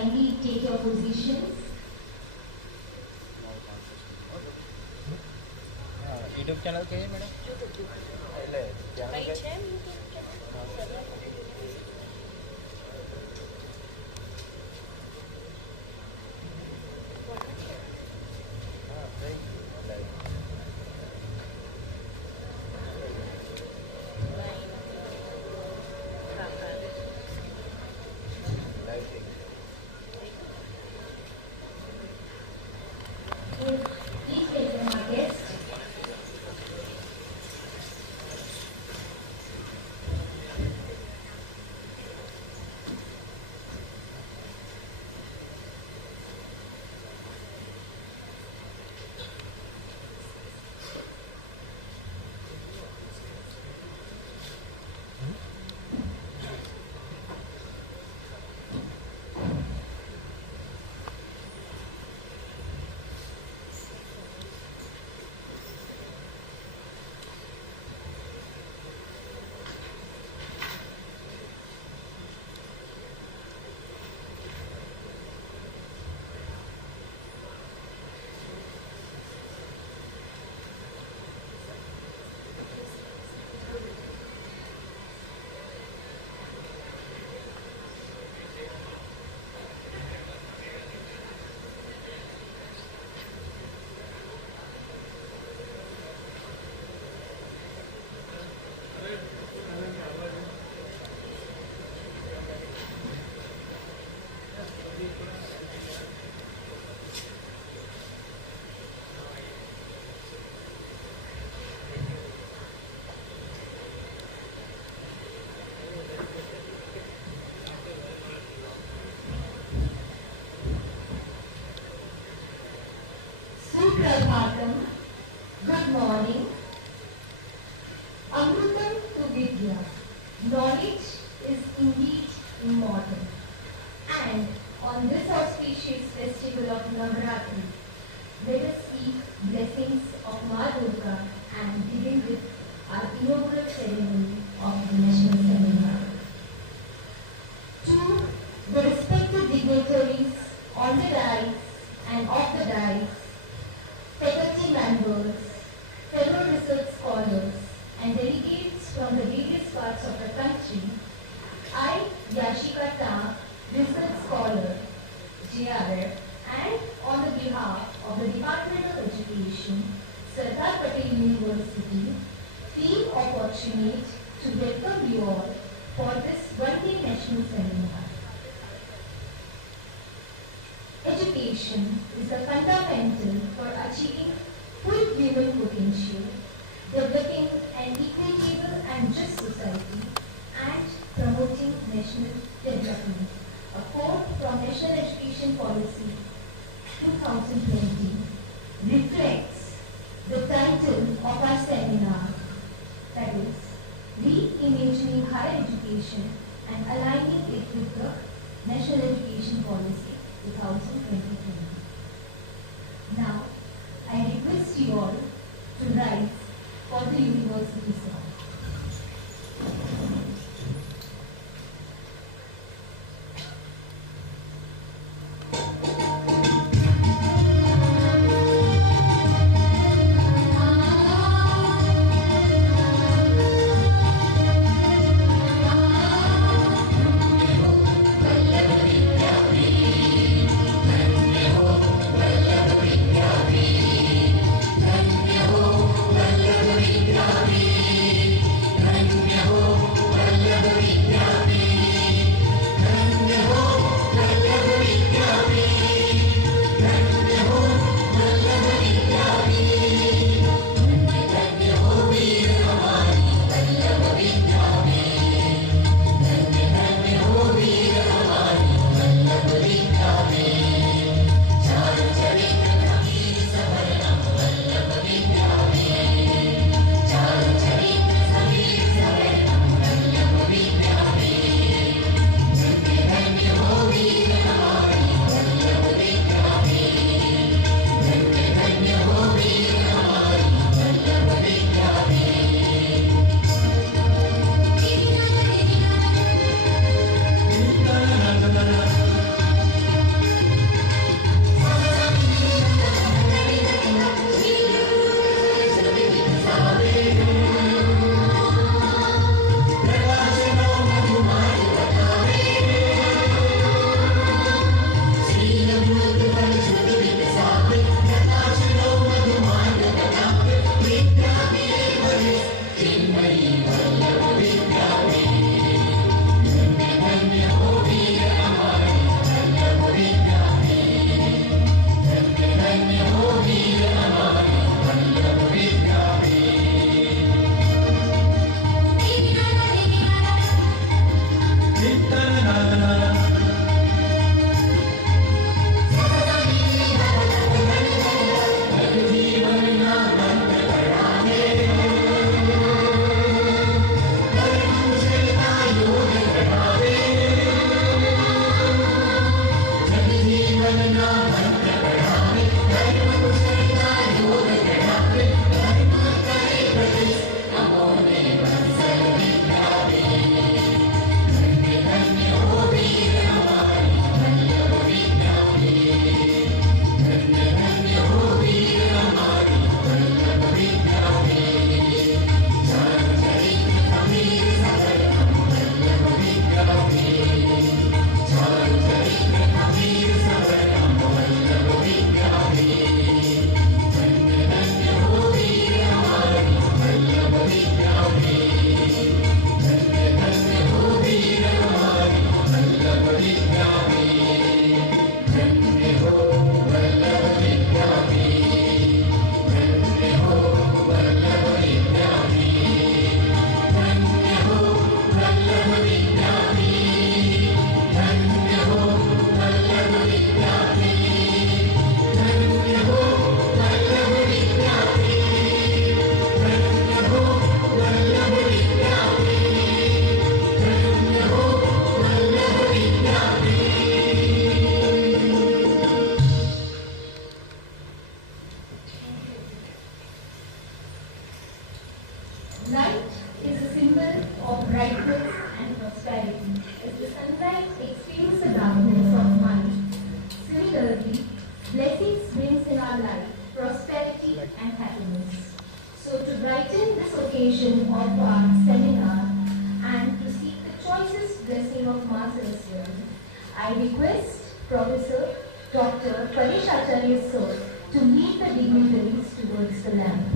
kindly take your positions. YouTube channel के madam ले channel के Please welcome our guest. Suprabhatam, good morning. Amrutam to Vidya. Knowledge is indeed immortal. And on this auspicious festival of Navratri, let us seek blessings of Ma Durga and begin with our inaugural ceremony of the National Seminar. To the respected dignitaries on the dais and off the dais, faculty members, fellow research scholars, and delegates from the various parts of the country, I, Yashika Ta, research scholar, JRF, and on the behalf of the Department of Education, Sardar Patel University, feel fortunate to welcome you all for this one-day national seminar. Education is the fundamental for achieving full human potential, developing an equitable and just society, and promoting national development. A quote from National Education Policy 2020 reflects the title of our seminar, that is, Reimagining Higher Education and Aligning it with the National Education Policy 2020. Now, I request you all to rise for the university song. Thank you. prosperity. As the sunlight expels the darkness of mind, similarly, blessings brings in our life prosperity and happiness. So to brighten this occasion of our seminar and to seek the choicest blessing of Master Israel, I request Professor Dr. Felicitations sir to lead the dignitaries towards the lamp.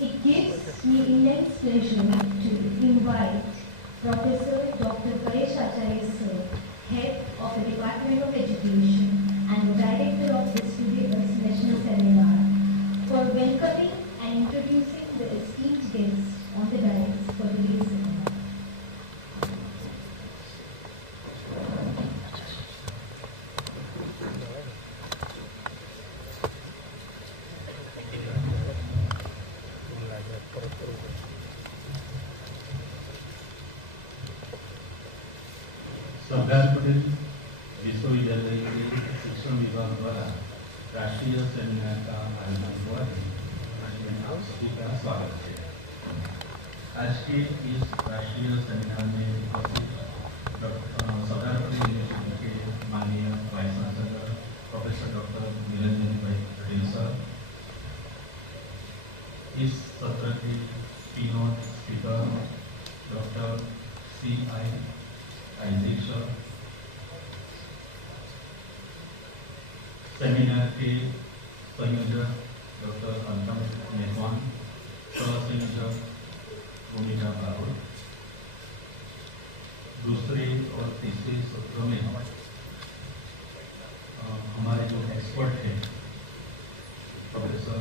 It gives me immense pleasure to invite Professor Dr. Felicitations sir, Head of the Department of Education and Director of this National Seminar, for welcoming and introducing the esteemed guests on the dais for today's seminar. Sardar Patel विश्वविद्यालय के शिक्षण विभाग द्वारा राष्ट्रीय seminar का आयोजन हुआ है। आप सभी का स्वागत है। आज के इस राष्ट्रीय सेमिनार में उपस्थित सरदार पटेल यूनिवर्सिटी के माननीय vice chancellor professor doctor Niranjan भाई पटेल सर, इस सत्र के keynote speaker doctor C.I. Sir, seminar के संयोजक डॉक्टर अंतम मेहमान, सह संयोजक भूमिका बाबू, दूसरे और तीसरे सत्रों में हमारे जो एक्सपर्ट हैं professor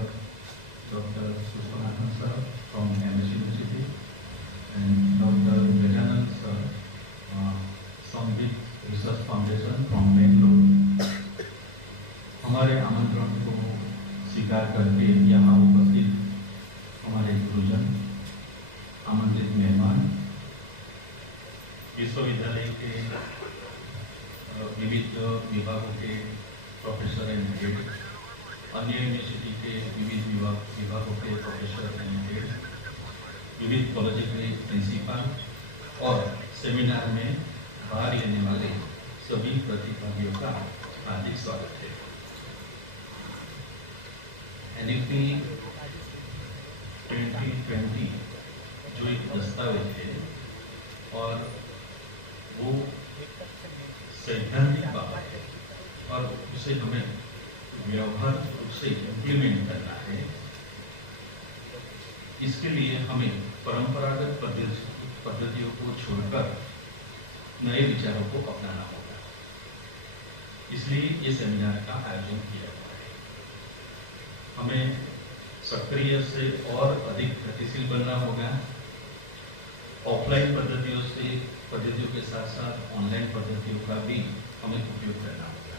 doctor Sushmanand sir from MS University and doctor Gajanand sir Sambit Research Foundation from Bangalore, हमारे आमंत्रण को स्वीकार करके यहाँ उपस्थित हमारे गुरुजन, आमंत्रित मेहमान, विश्वविद्यालय के विविध विभागों के प्रोफेसर एंड हेड, अन्य यूनिवर्सिटी के विविध विभागों के प्रोफेसर एंड हेड, विविध कॉलेज के प्रिंसिपल और सेमिनार में भाग लेने वाले सभी प्रतिभागियों का हार्दिक स्वागत है। NEP 2020 जो एक दस्तावेज है और वो सैद्धांतिक बात है और उसे हमें व्यवहार रूप से इम्प्लीमेंट करना है। इसके लिए हमें परंपरागत पद्धतियों को छोड़कर नए विचारों को अपनाना होगा। इसलिए ये सेमिनार का आयोजन किया हुआ है। हमें सक्रिय से और अधिक गतिशील बनना होगा। ऑफलाइन पद्धतियों के साथ साथ ऑनलाइन पद्धतियों का भी हमें उपयोग करना होगा।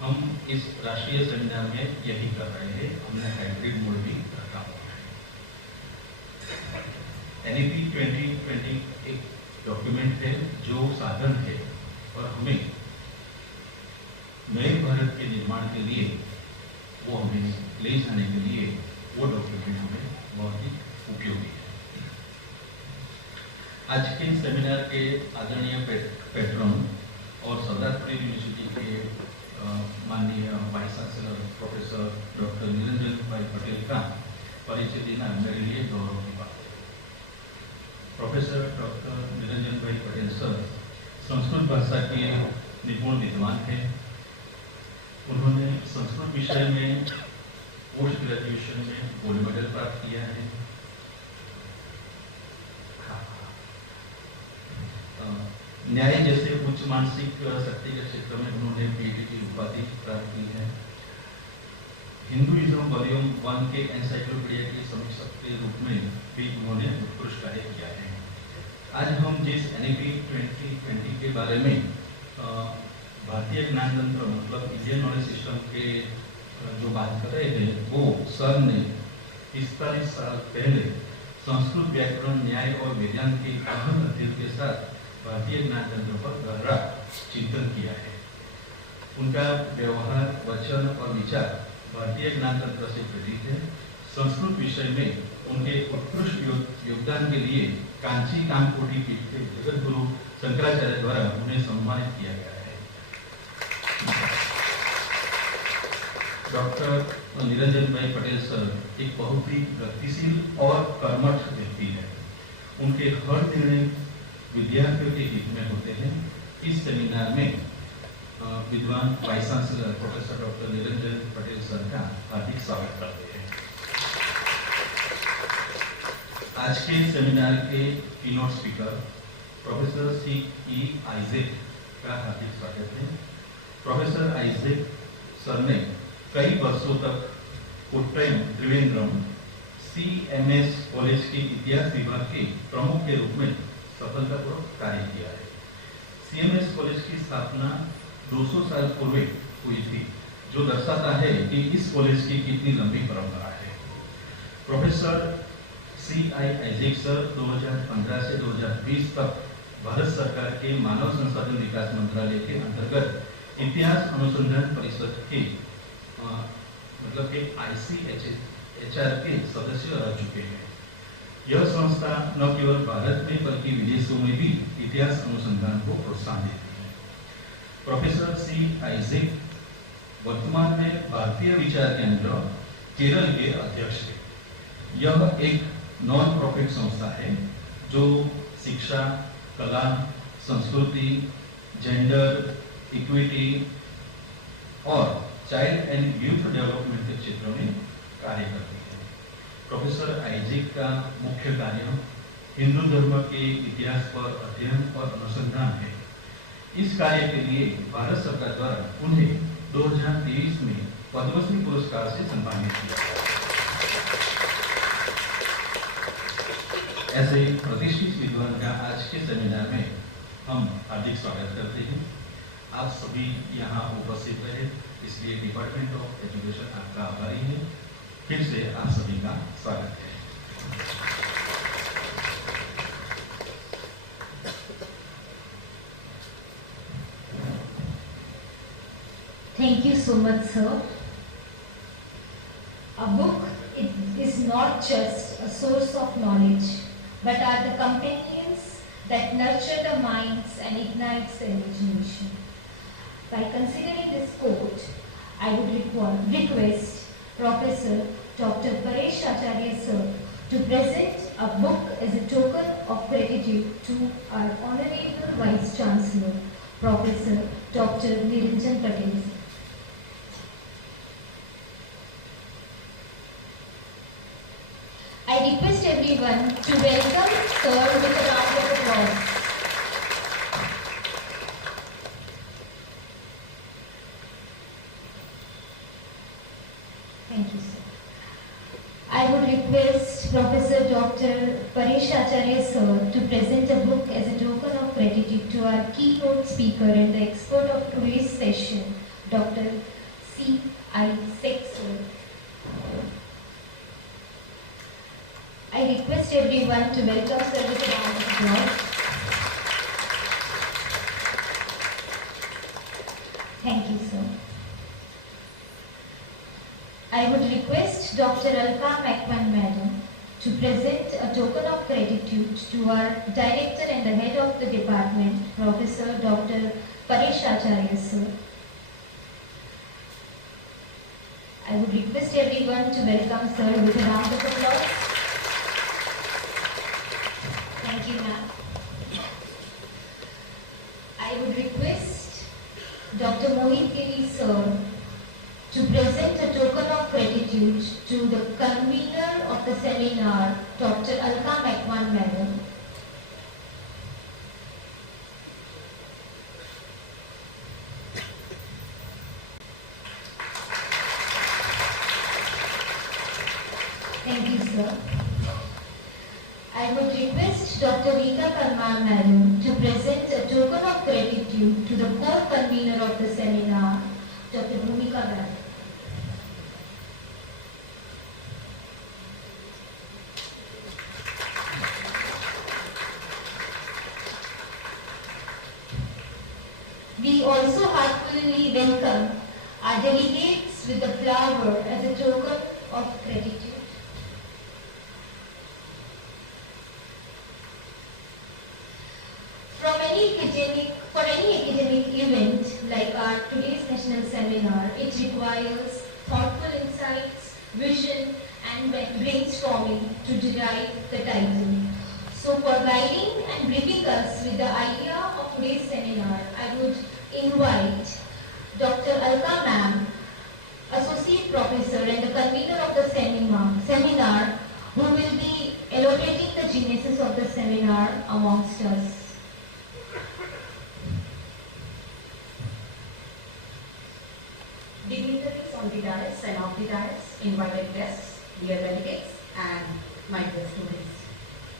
हम इस राष्ट्रीय सेमिनार में यही कर रहे हैं। हमने हाइब्रिड मोड भी रखा हुआ है। NEP 2020 एक डॉक्यूमेंट है जो साधन है और हमें निर्माण के लिए वो हमें ले जाने के लिए वो डॉक्यूमेंट हमें बहुत ही उपयोगी है। आज के सेमिनार के आदरणीय पैट्रन और सरदार यूनिवर्सिटी के माननीय vice chancellor professor doctor Niranjan भाई पटेल का परिचय देना मेरे लिए गौरव की बात है। प्रोफेसर डॉक्टर निरंजन भाई पटेल सर संस्कृत भाषा के निपुण विद्वान हैं। उन्होंने संस्कृत विषय में पोस्ट ग्रेजुएशन में गोल्ड मेडल प्राप्त किया है। न्याय जैसे उच्च मानसिक शक्ति के क्षेत्र में उन्होंने पीएचडी की उपाधि प्राप्त की है। हिंदुइज्म वॉल्यूम 1 के एनसाइक्लोपीडिया के समीक्षक के रूप में भी उन्होंने उत्कृष्ट कार्य किया है। आज हम जिस NEP 2020 के बारे में भारतीय ज्ञान तंत्र मतलब इंडियन नॉलेज सिस्टम के जो बात कर रहे थे, वो सर ने 45 साल पहले संस्कृत व्याकरण, न्याय और वेदांत के गहन अध्ययन के साथ भारतीय ज्ञान तंत्र पर गहरा चिंतन किया है। उनका व्यवहार, वचन और विचार भारतीय ज्ञान तंत्र से प्रेरित है। संस्कृत विषय में उनके उत्कृष्ट योगदान के लिए कांची कामकोटि पीठ के जगत गुरु शंकराचार्य द्वारा उन्हें सम्मानित किया गया है। डॉक्टर निरंजन भाई पटेल सर एक बहुत ही गतिशील और कर्मठ व्यक्ति है। उनके हर निर्णय विद्यार्थियों के हित में होते हैं। इस सेमिनार में विद्वान vice chancellor professor doctor Niranjan Patel sir का हार्दिक स्वागत करते हैं। आज के सेमिनार के keynote speaker professor C.E. Isaac का हार्दिक स्वागत है। प्रोफेसर आइजैक सर ने कई वर्षों तक कोट्टयम त्रिवेंद्रम CMS कॉलेज के इतिहास विभाग के प्रमुख के रूप में सफलतापूर्वक कार्य किया है। CMS कॉलेज की स्थापना 200 साल पूर्व हुई थी, जो दर्शाता है कि इस कॉलेज की कितनी लंबी परंपरा है। Professor C.I. आइजैक सर 2015 से 2020 तक भारत सरकार के मानव संसाधन विकास मंत्रालय के अंतर्गत इतिहास अनुसंधान परिषद के मतलब के ICHR के सदस्य रह चुके हैं। यह संस्था न केवल भारत में बल्कि विदेशों में भी इतिहास अनुसंधान को प्रोत्साहन देती है। Professor C. आइजैक वर्तमान में भारतीय विचार केंद्र केरल के अध्यक्ष है। यह एक नॉन प्रॉफिट संस्था है जो शिक्षा, कला, संस्कृति, जेंडर इक्विटी और चाइल्ड एंड यूथ डेवलपमेंट के क्षेत्र में कार्य करती है। प्रोफेसर आइजैक का मुख्य कार्य हिंदू धर्म के इतिहास पर अध्ययन और अनुसंधान है। इस कार्य के लिए भारत सरकार द्वारा उन्हें 2023 में पद्मश्री पुरस्कार से सम्मानित किया गया। ऐसे प्रतिष्ठित विद्वान का आज के सेमिनार में हम हार्दिक स्वागत करते हैं। आप सभी यहाँ उपस्थित रहे, इसलिए डिपार्टमेंट ऑफ एजुकेशन आपका आभारी है। फिर से आप सभी का स्वागत है। Thank you so much, sir. A book is not just a source of knowledge, but are the companions that nurture the minds and ignites the imagination. By considering this quote, I would request Professor Dr. Paresh Acharya sir to present a book as a token of gratitude to our Honorable Vice Chancellor, Professor Dr. Niranjan Patel. I request everyone to welcome Sir with a round of applause. Thank you, sir. I would request Professor Dr. Paresh Acharya sir to present a book as a token of gratitude to our keynote speaker and the expert of today's session, Dr. C.I. sir. I request everyone to welcome sir with a round of applause. Thank you, sir. I would request Dr. Alka McMahon Madam to present a token of gratitude to our Director and the Head of the Department, Professor Dr. Paresh Acharya Sir. I would request everyone to welcome Sir with a round of applause. Thank you, ma'am. I would request Dr. Mohit Giri Sir to present a token of gratitude to the convener of the seminar, Dr. Alka McMahon Madam. Thank you, sir. I would request Dr. Rita Karman Madam to present a token of gratitude to the co-convener of the seminar, Dr. Bhumika Madam. We also heartfully welcome our delegates with the flower as a token of gratitude. For any academic event like our today's national seminar, it requires thoughtful insights, vision and brainstorming to derive the title. So for guiding and briefing us with the idea of today's seminar, I would invite Dr. Alka Ma'am, Associate Professor and the convener of the seminar, who will be elaborating the genesis of the seminar amongst us. Dignitaries on the dais and off the dais, invited guests, dear delegates, and my dear students.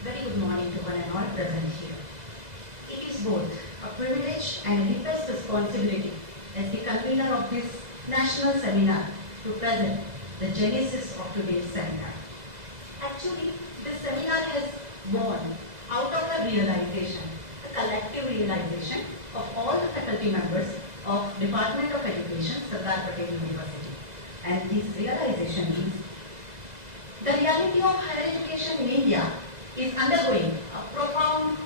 Very good morning to one and all present here. It is both a privilege and a deepest responsibility as the convener of this national seminar to present the genesis of today's seminar. Actually, this seminar has born out of a realization, a collective realization of all the faculty members of Department of Education, Sardar Patel University. And this realization is the reality of higher education in India is undergoing a profound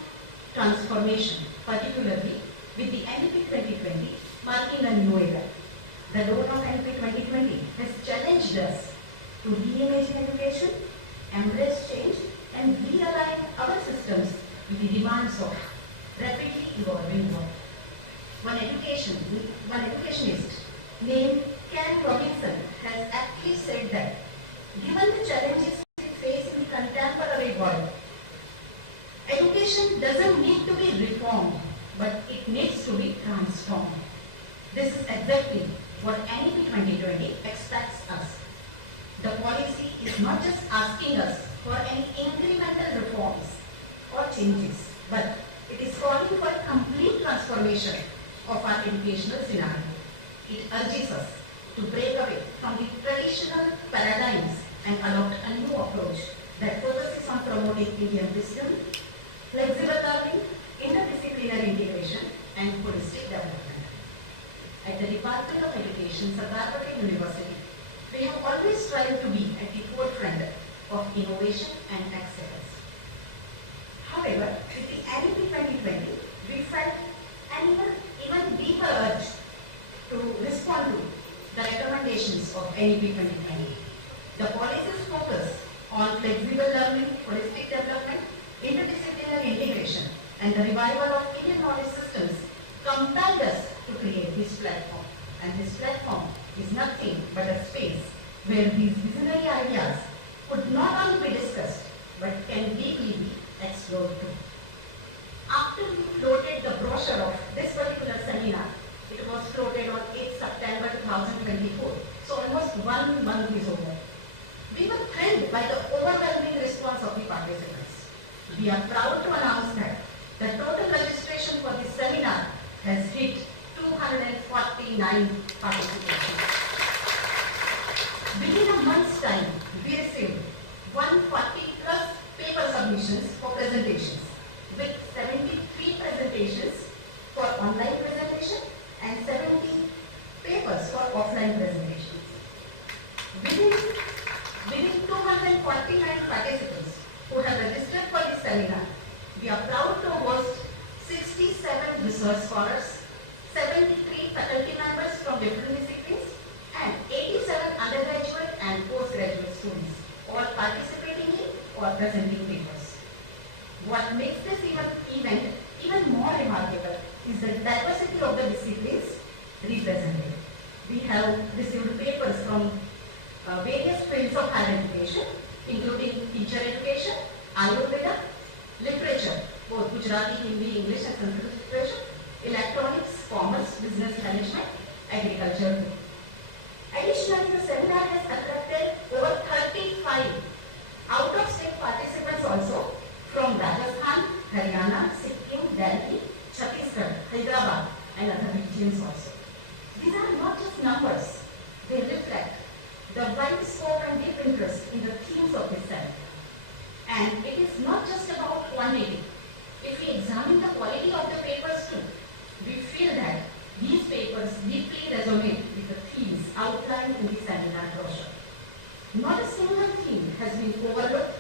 transformation, particularly with the NEP 2020 marking a new era. The road of NEP 2020 has challenged us to reimagine education, embrace change, and realign our systems with the demands of rapidly evolving world. One educationist named Ken Robinson has aptly said that given the challenges we face in the contemporary world, education doesn't need to be reformed, but it needs to be transformed. This is exactly what NEP 2020 expects us. The policy is not just asking us for any incremental reforms or changes, but it is calling for a complete transformation of our educational scenario. It urges us to break away from the traditional paradigms and adopt a new approach that focuses on promoting Indian wisdom, flexible learning, interdisciplinary integration, and holistic development. At the Department of Education, Sardar Patel University, we have always strived to be at the forefront of innovation and excellence. However, with the NEP 2020, we felt an even deeper urge to respond to the recommendations of NEP 2020. The policy's focus on flexible learning, holistic development, interdisciplinary integration, and the revival of Indian knowledge systems compelled us to create this platform. And this platform is nothing but a space where these visionary ideas could not only be discussed, but can deeply be explored too. After we floated the brochure of this particular seminar, it was floated on 8th September 2024, so almost 1 month is over. We were thrilled by the overwhelming response of the participants. We are proud to announce that the total registration for this seminar has hit 249 participants. Within a month's time, we received 140 plus paper submissions for presentations, with 73 presentations for online presentation and 70 papers for offline presentations. Within seminar, we are proud to host 67 research scholars, 73 faculty members from different disciplines, and 87 undergraduate and postgraduate students, all participating in or presenting papers. What makes this event even more remarkable is the diversity of the disciplines represented. We have received papers from various fields of higher education, including teacher education, Ayurveda, literature, both Gujarati, Hindi, English and Sanskrit literature, electronics, commerce, business management, agriculture. Additionally, the seminar has attracted over 35 out-of-state participants also from Rajasthan, Haryana, Sikkim, Delhi, Chhattisgarh, Hyderabad and other regions also. These are not just numbers, they reflect the wide scope and deep interest in the themes of this seminar. And it is not just about quantity. If we examine the quality of the papers too, we feel that these papers deeply resonate with the themes outlined in the seminar brochure. Not a single theme has been overlooked.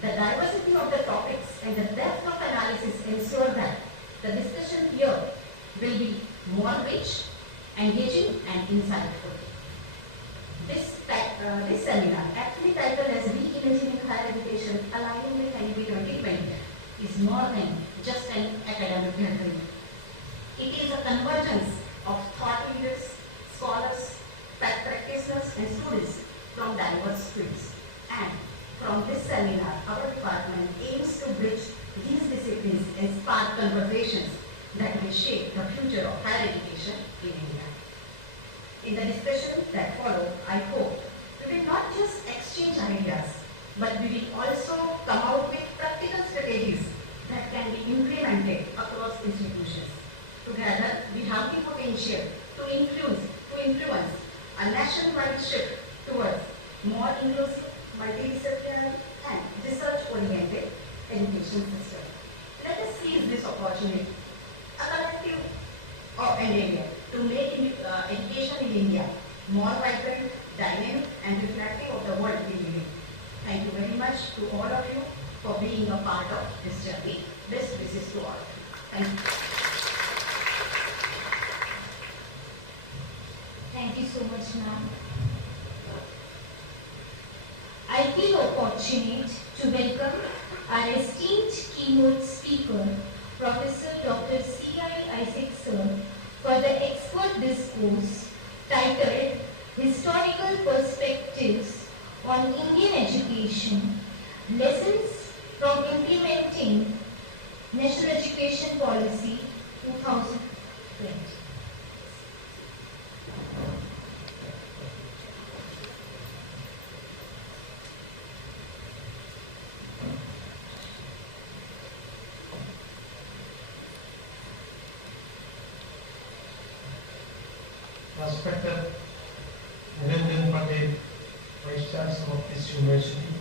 The diversity of the topics and the depth of analysis ensure that the discussion here will be more rich, engaging and insightful. This seminar, actually titled as Reimagining Higher Education Aligning with NEP 2020, is more than just an academic gathering. It is a convergence of thought leaders, scholars, practitioners and students from diverse fields. And from this seminar, our department aims to bridge these disciplines and spark conversations that will shape the future of higher education in India. In the discussion that follow, I hope we will not just exchange ideas, but we will also come out with practical strategies that can be implemented across institutions. Together, we have the potential to influence a nationwide shift towards more inclusive, multidisciplinary and research-oriented education system. Let us seize this opportunity, a collective endeavor to make education in India more vibrant, dynamic and reflective of the world we live in. Thank you very much to all of you for being a part of this journey. Best wishes to all. Thank you. Thank you so much, ma'am. I feel fortunate to welcome our esteemed keynote speaker, Professor Dr. C.I. Isaac Sir, for the expert discourse titled Historical Perspectives on Indian Education, Lessons from Implementing National Education Policy 2020. Respected Patel, Vice Chancellor of this University,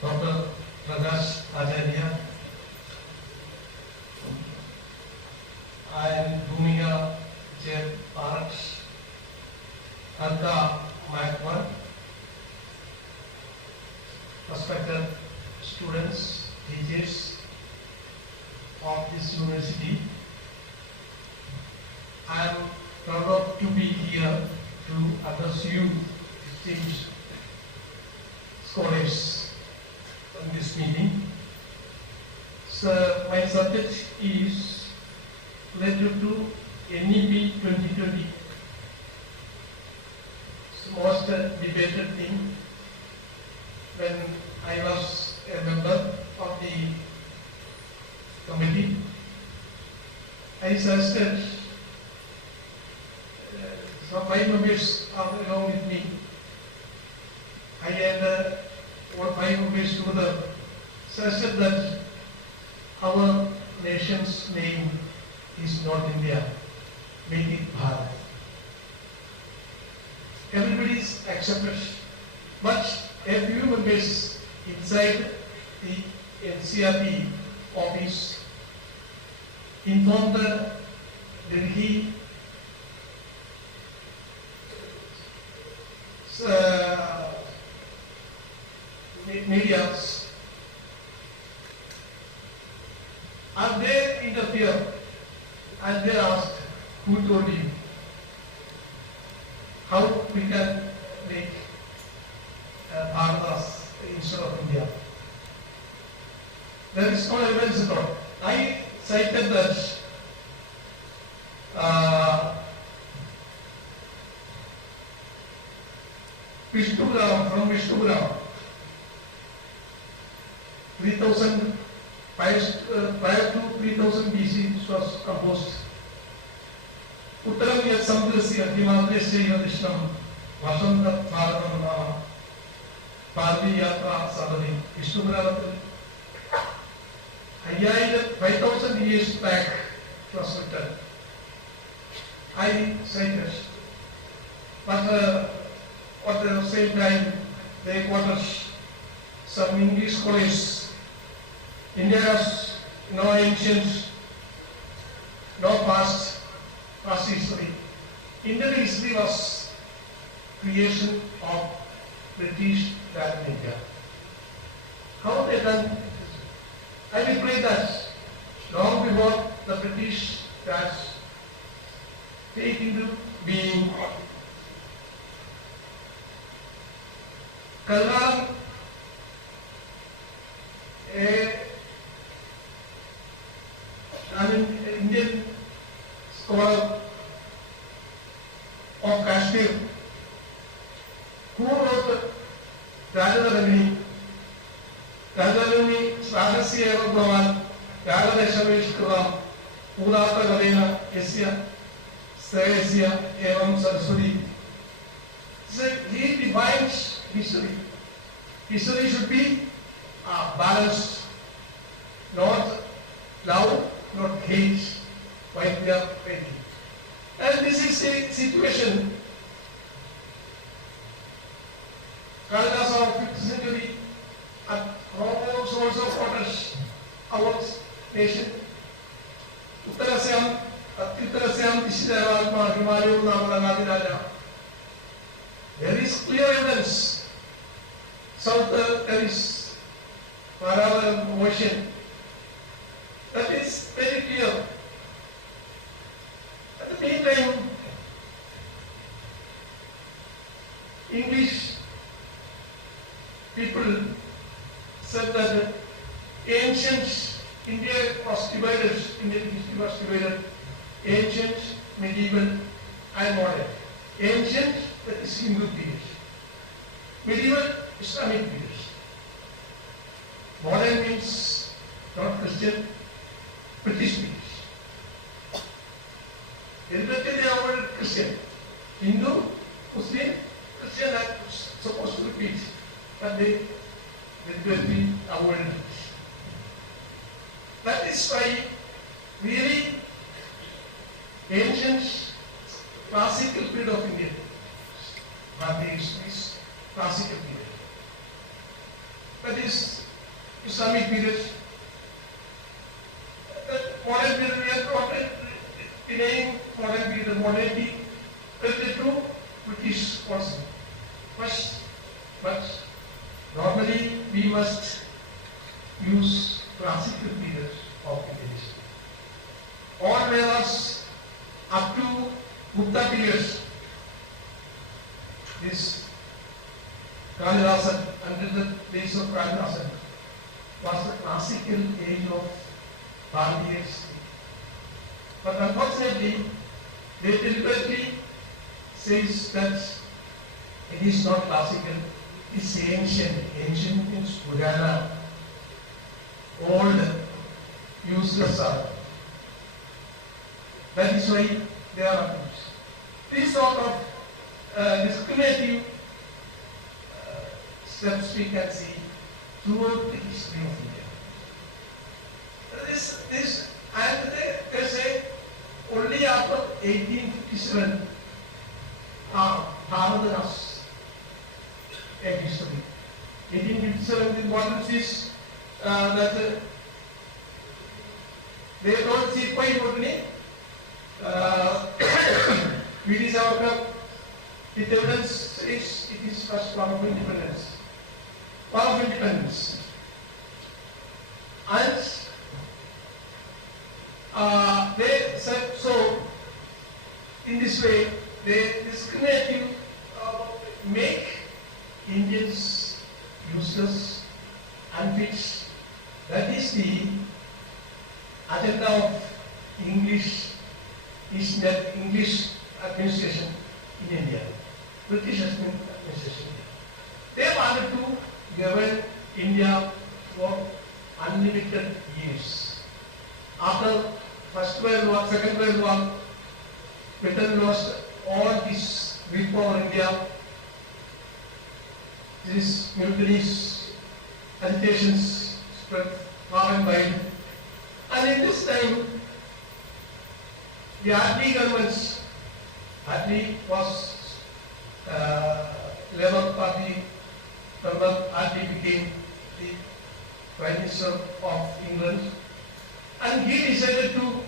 Dr. Prakash Acharya, and Bhumika J. Parks, Alka Maikwan, respected students, teachers of this university, I am proud to be here to address you, distinguished scholars, in this meeting. So, my subject is related to NEP 2020. It's the most debated thing. When I was a member of the committee, I suggested some 5 members are along with me. I and all 5 members together suggested that our nation's name is not India, make it Bharat. Everybody is accepted, but a few members inside the NCRP office informed the Delhi media told you how we can make Bharatas instead of India. There is no evidence at all. I cited that Vishnugram, from Vishnugram, 3000 prior to 3000 BC this was composed. Uttaram yat samudrasya himadresya yadishnam vasantat bharadam nama Pardi Yatra Sadhani. Vishnugram 5,000 years back it was written. I cited, but at the same time they quoted some English scholars. India has no ancient, no past history. Indian history was creation of British rule in India. How they done? I will play that long before the British Raj take into being. Kallam, an Indian scholar of Kashmir, who wrote Rajadarani, Sradasya Eva Bhavan, Ragadeshavishkavam, Purata Galena, Yasya, Srayasya, Evam Saraswati. So he defines history. History should be balanced, not love, not hate, while we are waiting. And this is a situation. Kalidas of 5th century at all sorts of waters, our nation. Uttarasyam, Tishidavatma, Himalayam, Namalagadi Raja. There is clear evidence. South there is Maravan Ocean. That is very clear. At the meantime, English people said that ancient India was divided, Indian history was divided, ancient, medieval and modern. Ancient, that is Hindu period. Medieval, Islamic period. Modern means not Christian, British period. Everybody they avoided Christian. Hindu, Muslim, Christian are supposed to repeat, but they deliberately avoided it. That is why really ancient classical period of India, Bharatiya history is classical period. That is Islamic period. The modern period we are not denying modern period, modernity related to British person. But normally we must use classical period of Indian history. All Vedas up to Buddha period, this Kalidasan, under the days of Kalidasan, was the classical age of Bharatiya history. But unfortunately, they deliberately says that it is not classical, it is ancient. Ancient means Purana, old, useless are. That is why they are accused. This sort of discriminative steps we can see throughout the history of India. And they say only after 1857 Bharata has a history. 1857 the importance is that they don't see quite importantly British outcome. The evidence is it is first one of independence. One of independence. And they said so in this way, they discriminate, make Indians useless, unfit. That is the agenda of English administration in India, British administration. They wanted to govern India for unlimited years. After First World War, Second World War, Britain lost all its grip over India. These militaries, agitations spread far and wide. And in this time, the Attlee governments, Attlee was Labour Party member, Attlee became the Prime Minister of England, and he decided to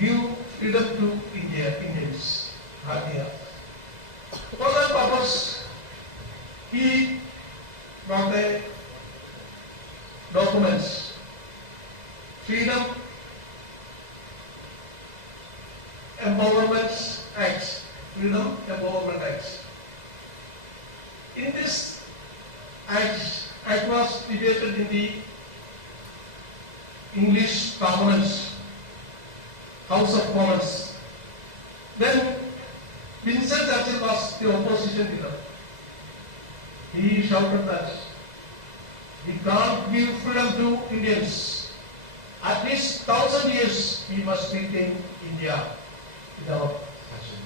give freedom to Indians. For that purpose, he brought the documents, Freedom Empowerment Acts, Freedom Empowerment Acts. In this act was debated in the English Parliament, House of Commons. Then Winston Churchill was the opposition leader. He shouted that we can't give freedom to Indians. At least 1,000 years we must retain India with our fashion.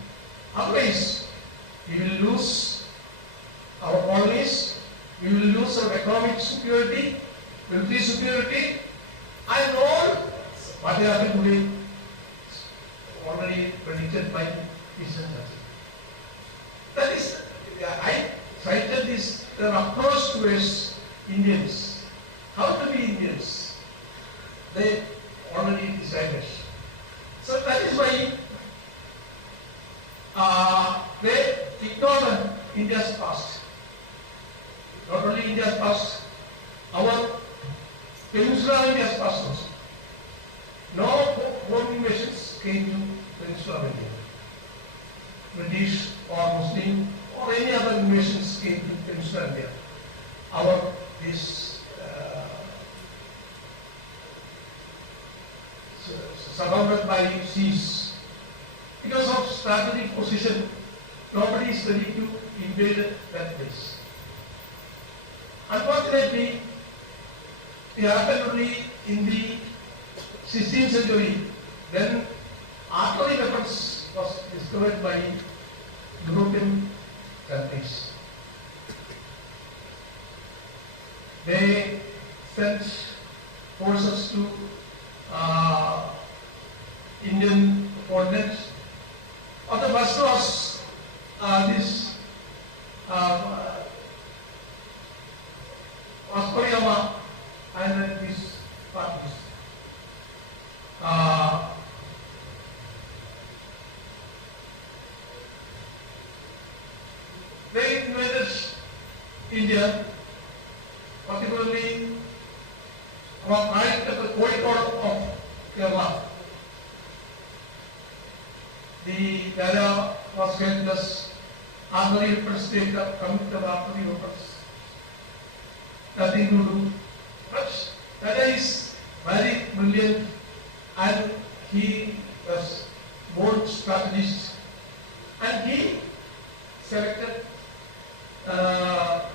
Otherwise, we will lose our colonies, we will lose our economic security, military security, and all what they are today already predicted by Winston Churchill. That is, I cited this, their approach towards Indians. How to be Indians? They already decided. So that is why they ignored India's past. Not only India's past, our Peninsular India's past also. No foreign invasions came to Peninsular India. British or Muslim or any other invasions came to Peninsular India. Our this surrounded by seas. Because of strategic position, nobody is ready to invade that place. Unfortunately, it happened only in the 16th century. Then artillery weapons was discovered by European countries. They sent forces to Indian continent. The first was this Vasco and these parties. They invaded India, particularly right at the Keynote of Kerala. The area was held as artillery weapons, committed artillery weapons. Nothing to do. But Dada is very brilliant and he was bold strategist and he selected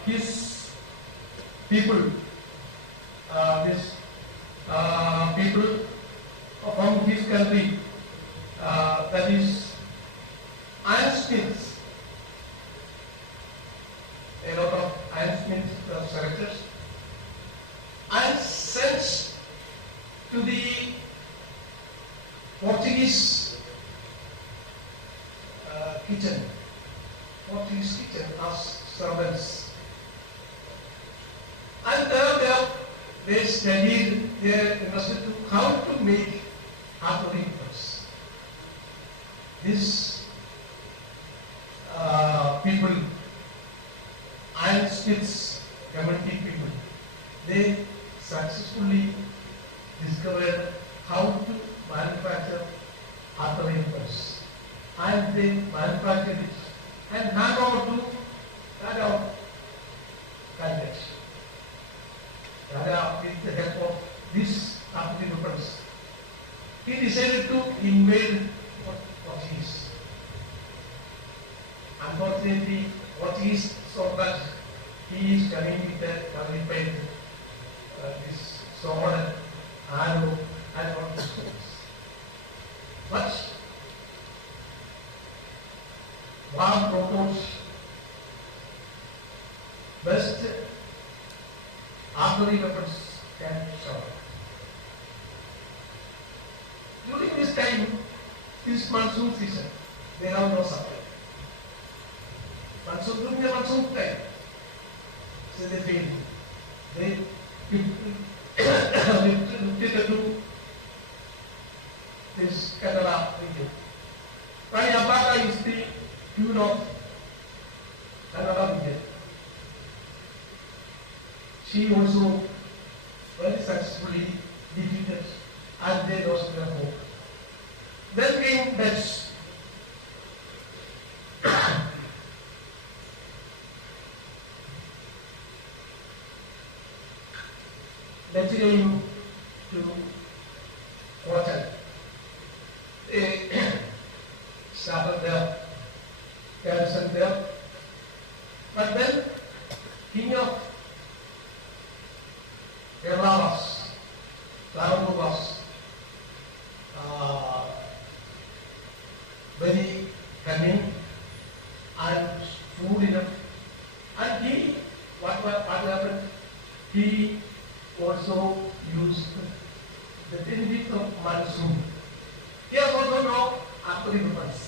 his people, people from his country, that is Iron Smiths. A lot of Iron Smiths were selected and sent to the Portuguese kitchen as servants. And there they studied, they are interested to how to make artillery weapons. These people, Iron Smiths community people, they successfully discovered how to manufacture artillery weapons. and they manufactured it and hand over to Raja cabinet. Raja, with the help of these army weapons, he decided to invade Portuguese. Unfortunately, Portuguese saw that he is coming with a lovely pen, this sword and arrow and all these things. But war broke out. Best artillery weapons can show. During this time, this monsoon season, they have no supply. During the monsoon time, so they failed. They lifted to this Kerala region. Rani Abaka is the tune of Kerala region. She also very successfully defeated and they lost their hope. Then came Dutch. Dutch came to Patel. They started their garrison there. But then King of Kerala was very cunning and food enough. And he, what happened? He also used the technique of monsoon. He has also no artillery weapons.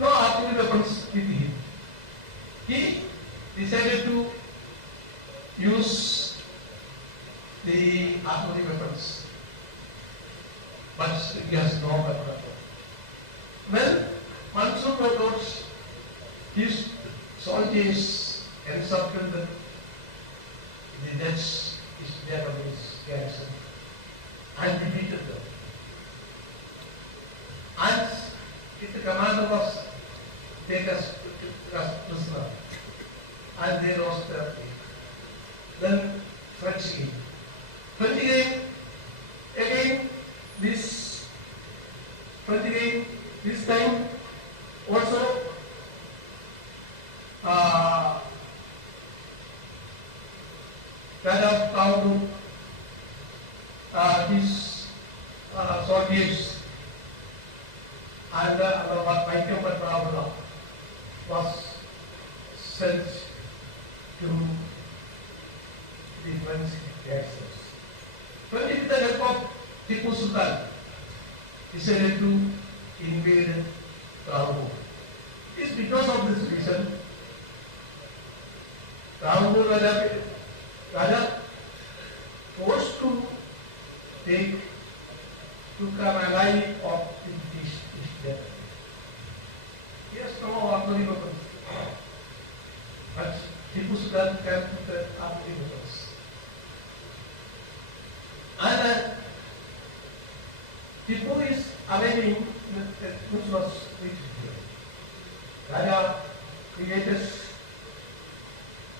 No artillery weapons with him. He decided to use the artillery weapons, but he has no weapon. When monsoon broke out, his soldiers encircled the Dutch East Japanese garrison and defeated them. And if the commander was taken as prisoner, and they lost their faith. Then French came. French came again. This time also Raja found his soldiers and Viking Patel was sent to the French garrisons. But with the help of Tipu Sultan, decided to invade Travancore. It's because of this reason Travancore Raja forced to took an ally of the British East Japan. Yes, no artillery weapons. But Tipu Sultan can put the artillery weapons. And Tipu is arranging which was reached here. Raja created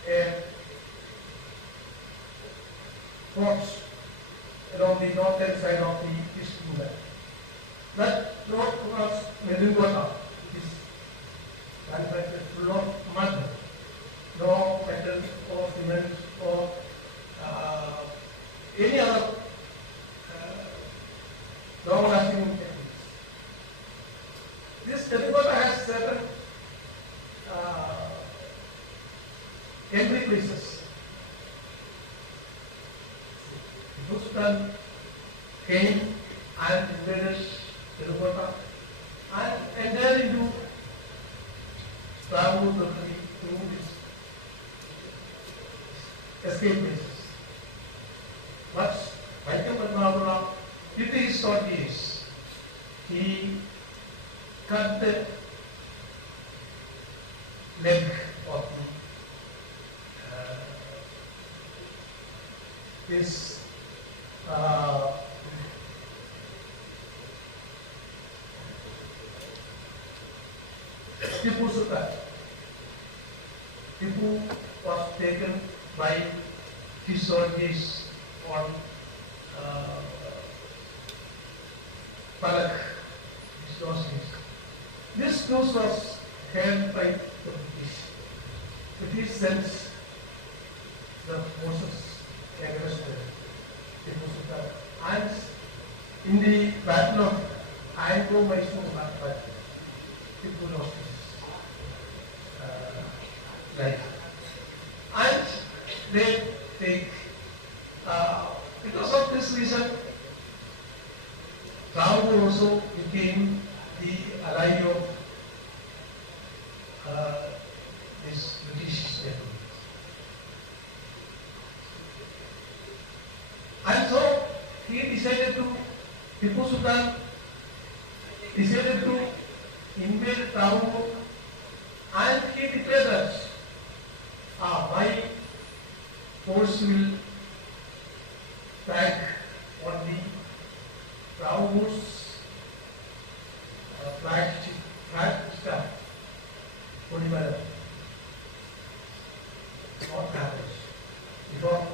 a fort along the northern side of the East India. That road was Medungota. It is manufactured full of mud, no metal or cement or any other long-lasting techniques. This Medungota has certain entry places. Sultan came and invaded Medungota and entered into Travancore through these escape places. But Viking Padmanabha, with his soldiers, he cut the leg of this Tipu Sultan. Tipu was taken by his soldiers on Palak, his soldiers. This news was heard by the British. British sent the forces against Tipu Sultan. And in the battle of Anglo-Mysore battle, Tipu lost his life. And they take, because of this reason, Rao also became the ally of this British gentleman. And so he decided to, Tipu Sultan decided to invade Travancore, and he declared that my force will attack on the Travancore's flag staff. What happens? Because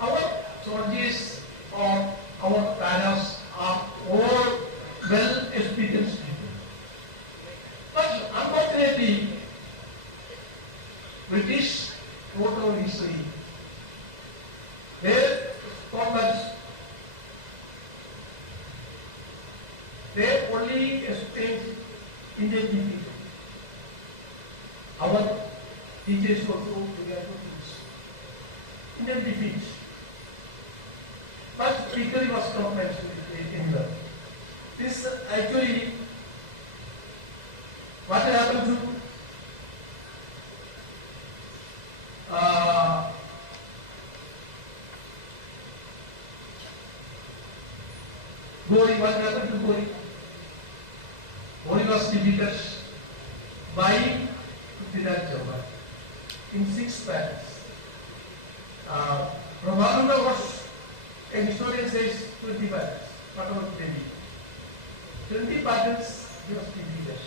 our soldiers or our banners are all well experienced people. But unfortunately, British wrote our history. They thought that they only explained Indian people. Our teachers also began to teach Indian defeat. But victory was not mentioned in the. This actually, what happened to Gori? What happened to Gori? Gori was defeated by Prithviraj Chauhan in 6 battles. Ramananda was, a historian says, 20 battles. What about Delhi? 20 battles he was defeated.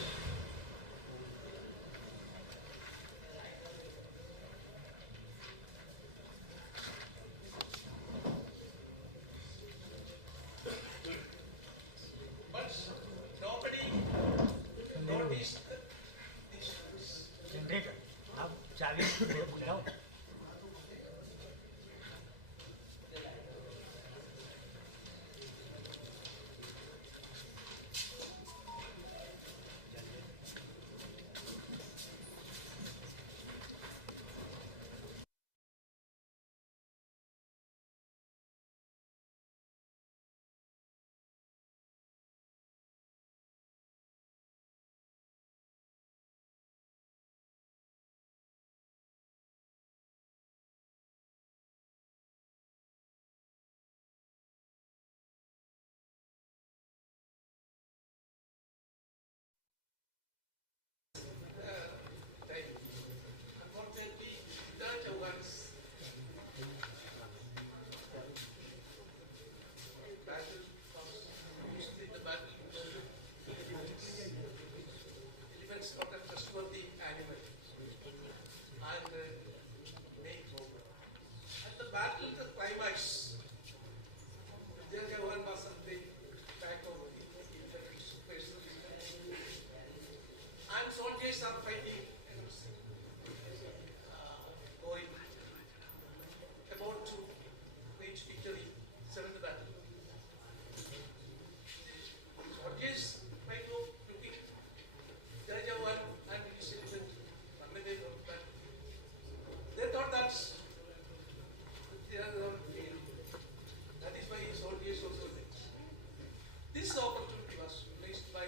But nobody noticed these things. Generator आप चाबी बुझाओ Unfortunately, Prithviraj Chauhan's battle was usually the battle elements not a trustworthy animal and make over. At the battle, the climax, Prithviraj Chauhan was something back over the infantry suppressed and soldiers are fighting going about to reach victory, 7th battle. Soldiers might go looking Jajawan and his elephant Ramade from battle. They thought that they are not failed. That is why soldiers also went. This opportunity was placed by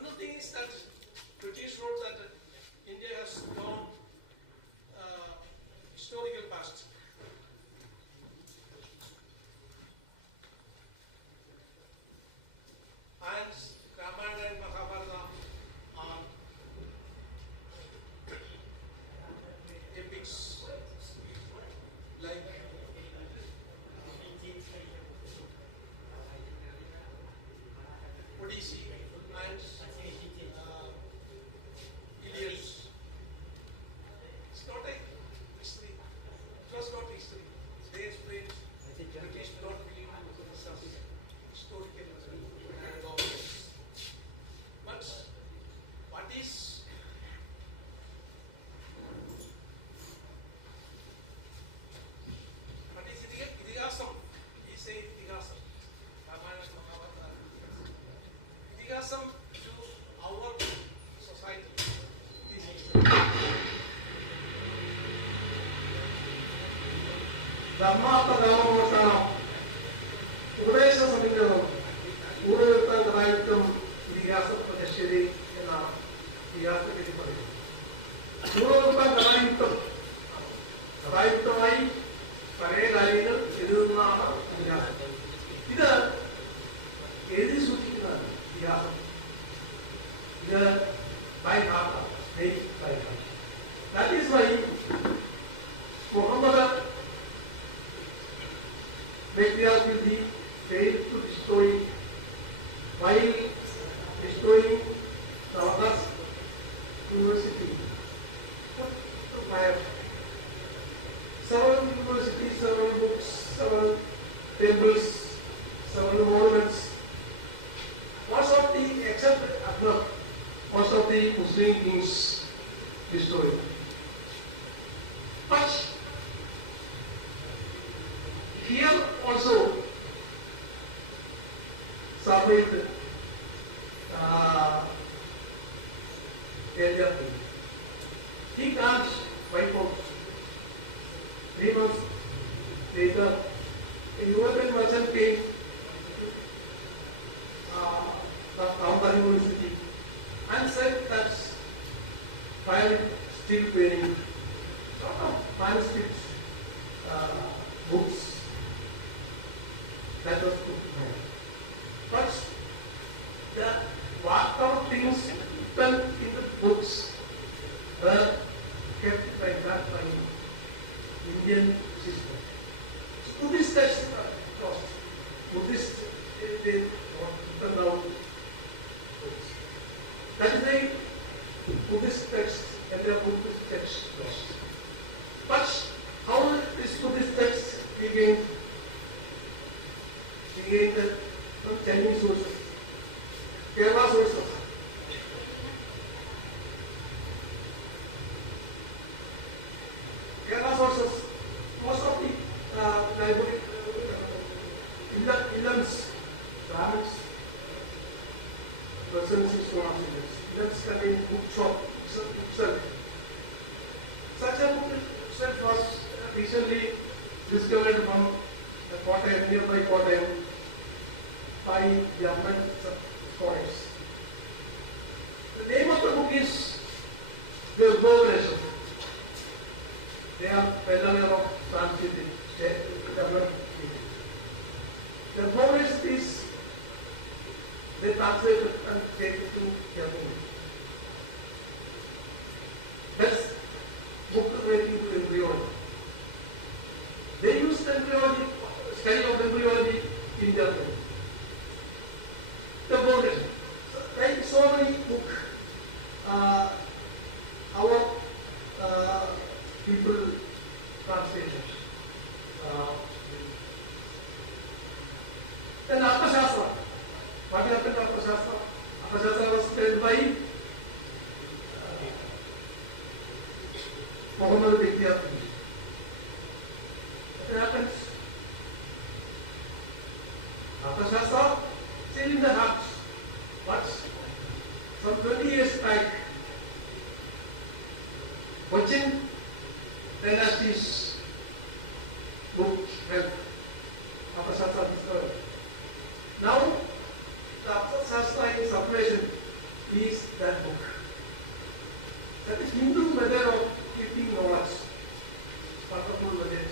Another thing is that British wrote that India has no historical past. And Ramayana and Mahabharata are epics like Odyssey and Iliad. It's not a history. It was not history. They explained British don't believe in some historical documents. But what is Idihasam? He say Idihasam. Ramayana and Mahabharata. Idihasam to our society is ധർമാർത്ഥകാമവസാനം ഉപദേശസമിതികളും പൂർവ്വത്തായിട്ടും ഇതിഹാസ പ്രദർശിതി എന്നാണ് ഇതിഹാസത്തിൽ പറയുന്നത്. പൂർവ്വത്താൻ കഥായുക്തമായി പഴയ കാര്യങ്ങൾ എഴുതുന്നതാണ് ഇതിഹാസം. ഇത് എഴുതി സൂക്ഷിക്കുന്നതാണ് ഇതിഹാസം. ഇത് by ഹാർട്ടാണ്. That is why Muhammad patriarch will be failed to destroy while destroying Sardar University. Several universities, several books, several temples, several monuments. Most of the, except Akbar, most of the Muslim kings destroyed. But here also survived earlier thing. He can't wipe out. 3 months later, a European merchant came from University and said that fire is still burning. Sort of manuscripts, books that was put there. But the walked out things written in the books were kept like that by Indian system. Buddhist texts are lost. Buddhist they written down books. That is why Buddhist text and their Buddhist text lost. But how is Buddhist text being from Chinese sources, Kerala sources. Kerala sources, most of the library, Illams, Brahmins, persons in so on. Illams contain book shop itself. Such a book itself was recently discovered from the Patel, nearby Patel, by German scholars. The name of the book is The Organise. They are familiar of translated German. The Organise is they translate and take it to German. That's book relating to embryology. They use embryology, study of embryology in Germany. The Organise. Like so many books, our people translated. Then Arthashastra. What happened to Arthashastra? Arthashastra was spread by Muhammad Bikhtiyar. What happens? Arthashastra still in the heart. But some 20 years back, Cochin dynasty's book helped Arthashastra discovered. Now, the Arthashastra in circulation is that book. That is Hindu method of keeping knowledge. Wonderful method.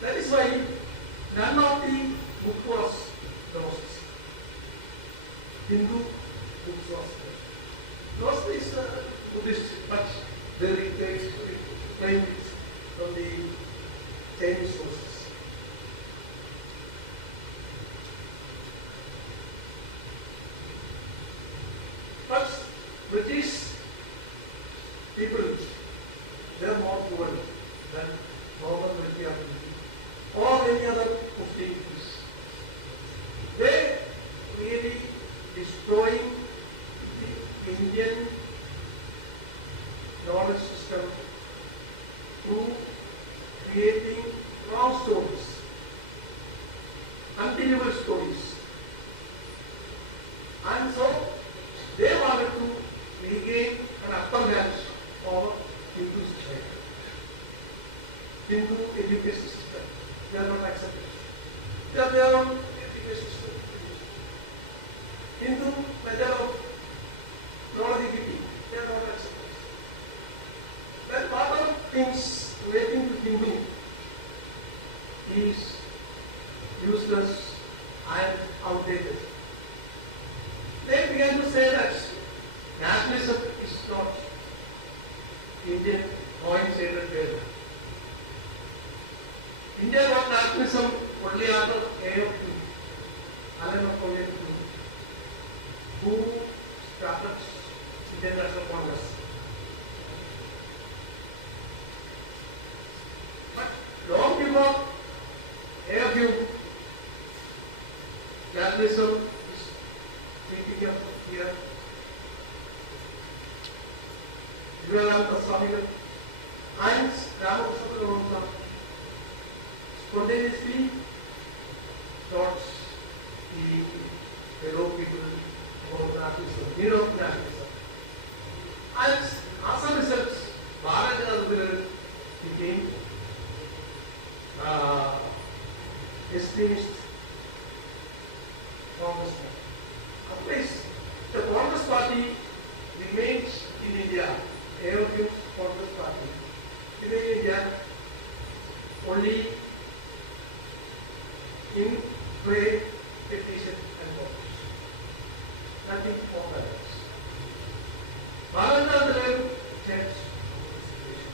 That is why none of the book was lost. Hindu books was lost. Lost is Buddhist, but they claim it from the Chinese sources. But British people, they are more cruel than Roman Christianity or any other Muslim peace. They really destroying the Indian knowledge system through creating wrong stories, unbelievable stories. And so they wanted to regain an upper hand over Hindu society, Hindu education system. They are not accepted. They have their own education system. Hindu method of knowledge giving, they are not accepted. Then part of things relating to Hindu is useless and outdated. They began to say that nationalism is not Indian coincided there. India got nationalism only after AFP, Alan of who started Indian National Congress. But long before AFU, nationalism is taking up here. Vivekananda Swamigal and Ramakrishna spontaneously taught the fellow people about nationalism, need of nationalism. And as a result, Bharata became extremist Congress. Otherwise, the Congress party remained in India. AOQ Congress party remained in India only in trade, petition and politics. Nothing more than that. Bharata changed the situation.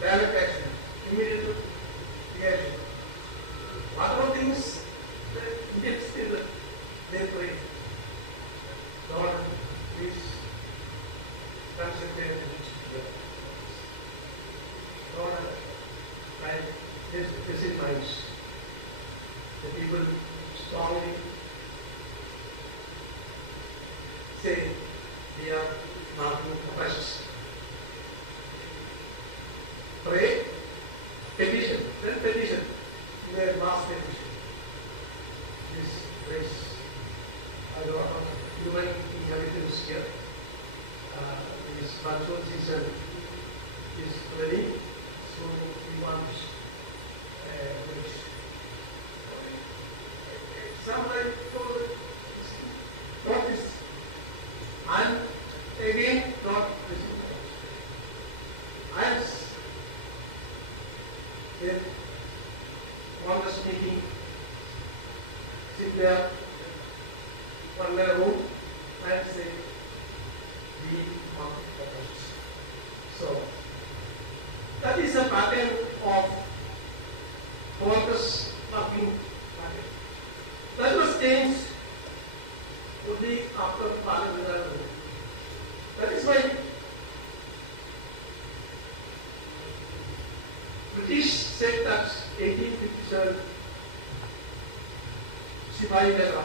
Direct action, immediate reaction. Whatever things the Indians still they pray. Lord, please concentrate here. Lord, this is minds. The people strongly say we are marking oppressions. Pray, petition, then petition. In their mass petition. This race, I don't know, human inheritance here. This monsoon season is ready, so we want somebody not this, and again not this. As the Congress meeting, sit there, one room, and say, we want opposition. So, that is a pattern of Congress working pattern. That was changed only after Parliament. That is why British said that 1857 Sipahi Lagha,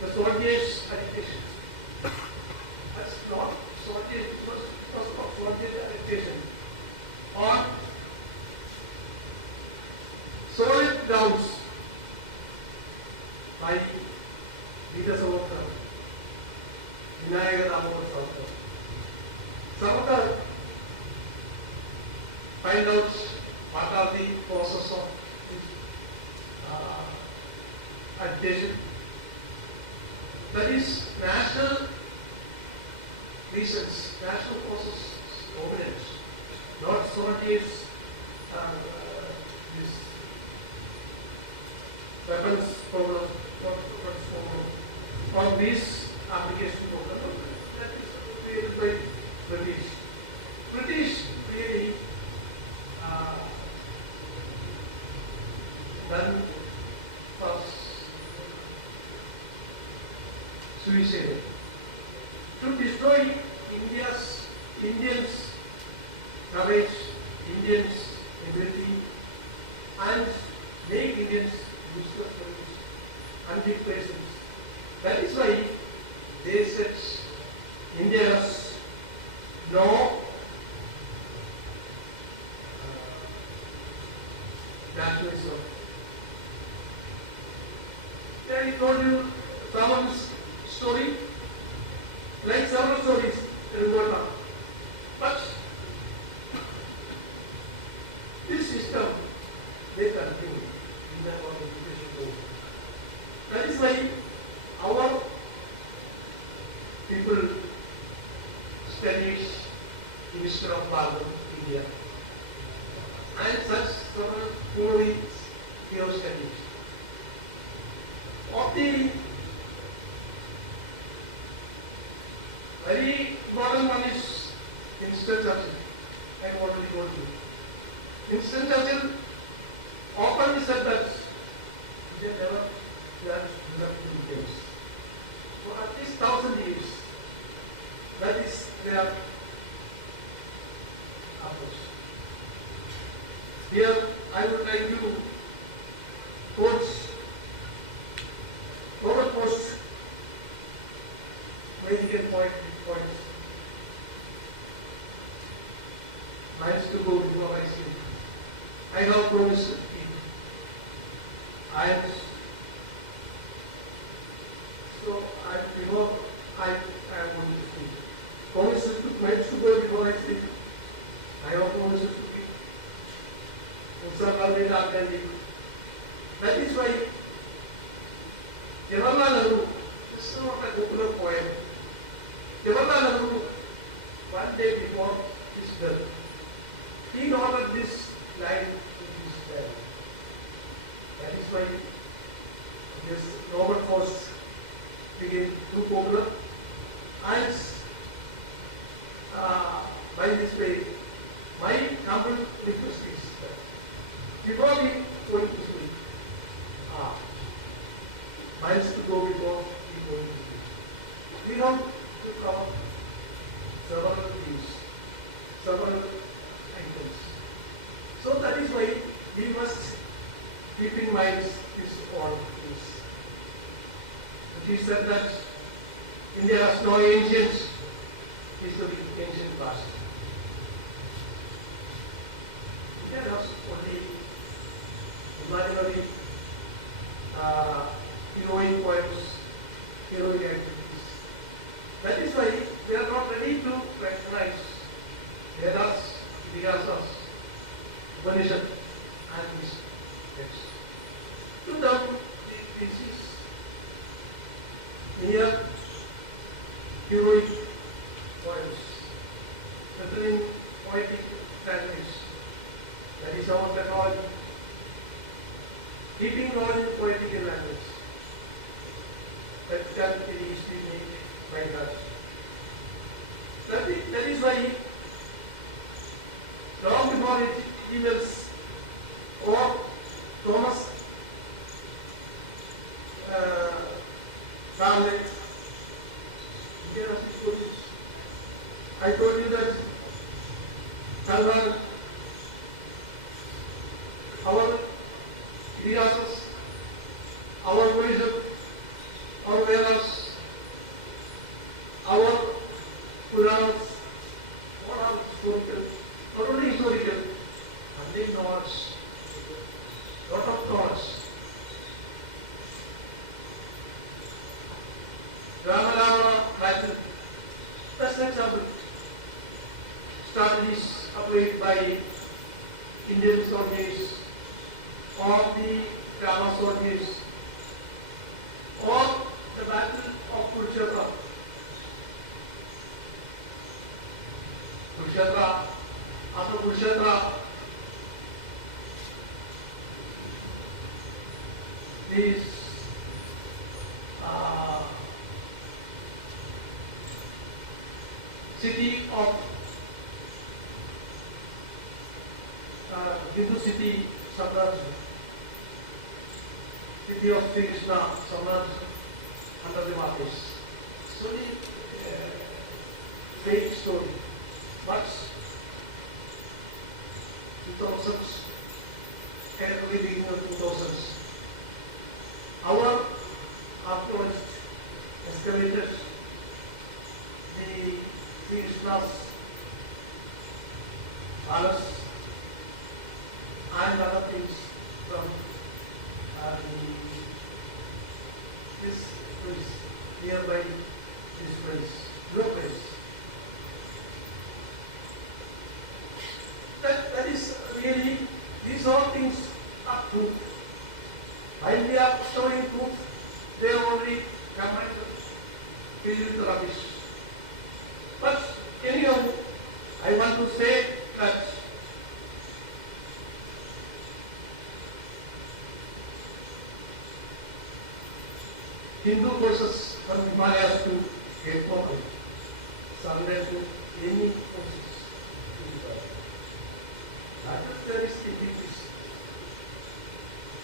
the soldiers' agitation. That's not soldiers, it was not soldiers' agitation. On solid grounds by leaders of Inaugural. Sardar find out what are the causes of agitation. That is national reasons, national causes dominant, not soldiers, this weapons problem, not weapons problem, or this application problem. That is created by British. British really done first suicide to destroy Indians' courage, Indians' ability, and make Indians useless and big persons. That is why they said India has no nationalism. I told you someone's story, like several stories in Rwanda. But this system, they continue in the education board. That is why our people studies in History of Parliament, India, and such movies, hero studies. Of the very important one is Winston Churchill. I have already told you. Winston Churchill openly said that they never judged developing things. For at least 1,000 years, that is their approach. Here, I would like to quote Robert Post's medical points. Nice to go before I sleep. I have promised to keep. And so before I am going to sleep. Promises to nice to go before I sleep. I have promises to keep. That is why Jawaharlal Nehru, this is not a popular poem. Jawaharlal Nehru, one day before his death, he noted this line in his diary. That is why this Robert Frost became too popular. And by this way, my humble request is that before we go to sleep, miles to go before we go into sleep. We have to cover several things, several items. So that is why we must keep in mind this all things. It is said that India has no ancient history, ancient past. India has only imaginary heroic poems, heroic activities. That is why they are not ready to recognize Vedas, Idihasas, Upanishad, and these texts. To them, this is mere heroic poems, written in poetic language. That is our technology. Keeping knowledge in poetic language. That can be easily made by that. That is why long before it emails or Thomas Ramlet, I told you that Sardar, our Idihasas, our wisdom, our Vedas, our Puranas, all are historical, not only historical, and they knowledge, lot of knowledge. Rama Patel, best example. Strategies applied by Indian soldiers or the Rama soldiers or the battle of city of Hindu city Sardar, city of Sri Krishna, submerged under the waters. So the great story, but 2000s, early beginning of 2000s, our archaeologists excavated the Sri Krishna's palace and other things from this place, nearby this place, your place. That is really, these all things are true. While we are showing truth, they only come and fill with the rubbish. But anyhow, I want to say that Hindu forces from Himalayas to Keynote, Sardar to any forces. That is there is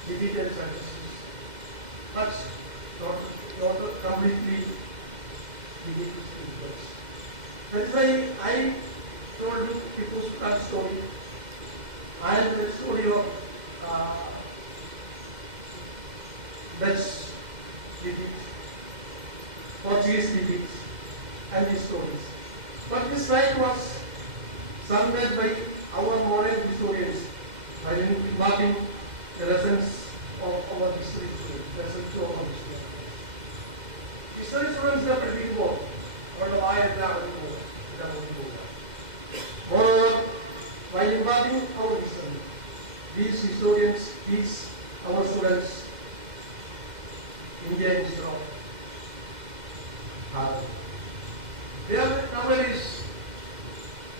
defeated successes, but not completely defeated. That is why I told you Tipu Sultan's story and the story of Dutch defeat, Portuguese defeat, and these stories. But this site was surveyed by our modern historians by marking the lessons of our history students, lessons to our history. History students are pretty good, but why is that good? Moreover, by imparting our history, these historians teach our students India instead of Bharat. They are nowadays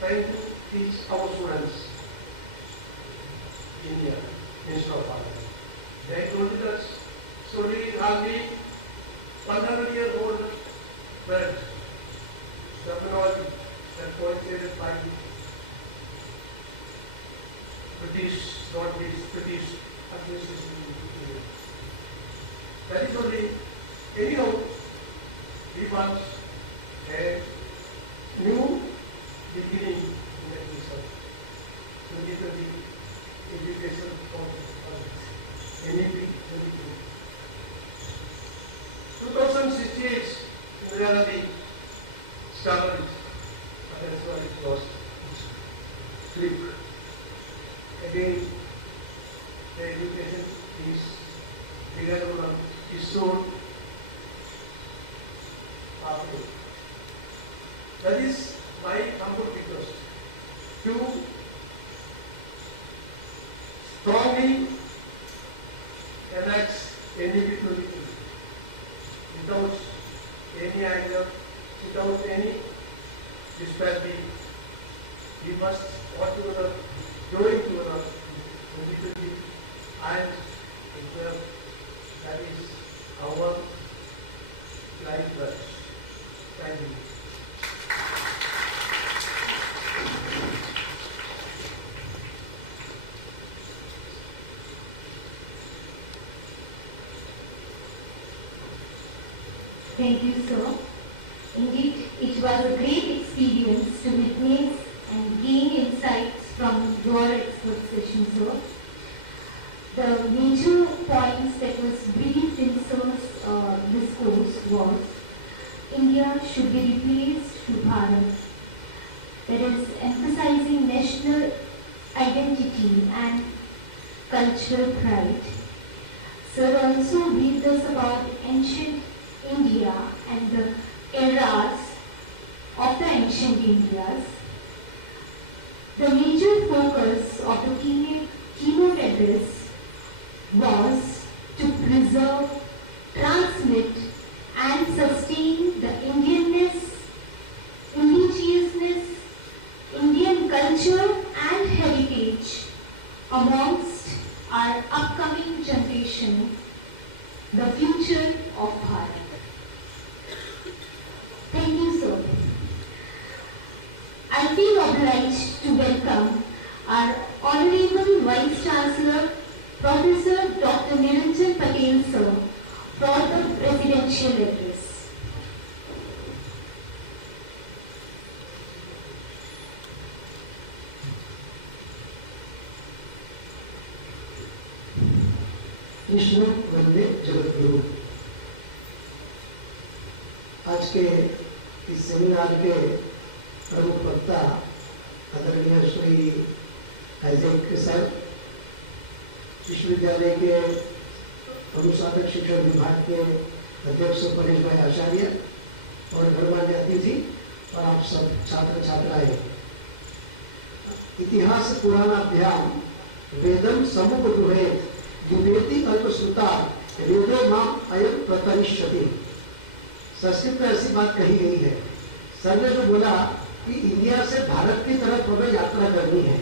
trying to teach our students India instead of Bharat. They told us slowly hardly 100-year-old word terminology that coincided by British administration in India. That is only, anyhow, we want a new beginning in education. 2020 education for NEP 2068 in reality started, and that's why it was sleep. Again, the education is begun is sold after. That is my humble request to strongly enact NEP 22 without any anger, without any disparity. We must work together, growing together, 2020 and that is our life pledge. Thank you. Thank you, sir. Indeed, it was a great experience to witness and gain insights from your expert session, sir. The major points that was briefed in sir's discourse was India should be replaced to Bharat. That is emphasizing national identity and cultural pride. Sir also briefed us about ancient India and the eras of the ancient Indias. The major focus of the keynote address was to preserve, transmit and sustain the Indianness, indigenousness, Indian culture and heritage amongst our upcoming generation, the future of Bharat. Thank you, sir. presidential address. Vishnu वंदे जगतगुरु। आज के इस seminar के प्रमुख वक्ता आदरणीय Shri Isaac sir, विश्वविद्यालय के अनुसाधक शिक्षण विभाग के अध्यक्ष परेश भाई आचार्य और गणमान्य अतिथि और आप सब छात्र छात्राएं। इतिहास पुराणाभ्याम वेदम समुपगृहेत युवेति अल्पश्रुता वेदो माम अयम प्रतरिष्यति। संस्कृत में ऐसी बात कही गई है। सर ने जो बोला कि इंडिया से भारत की तरफ हमें यात्रा करनी है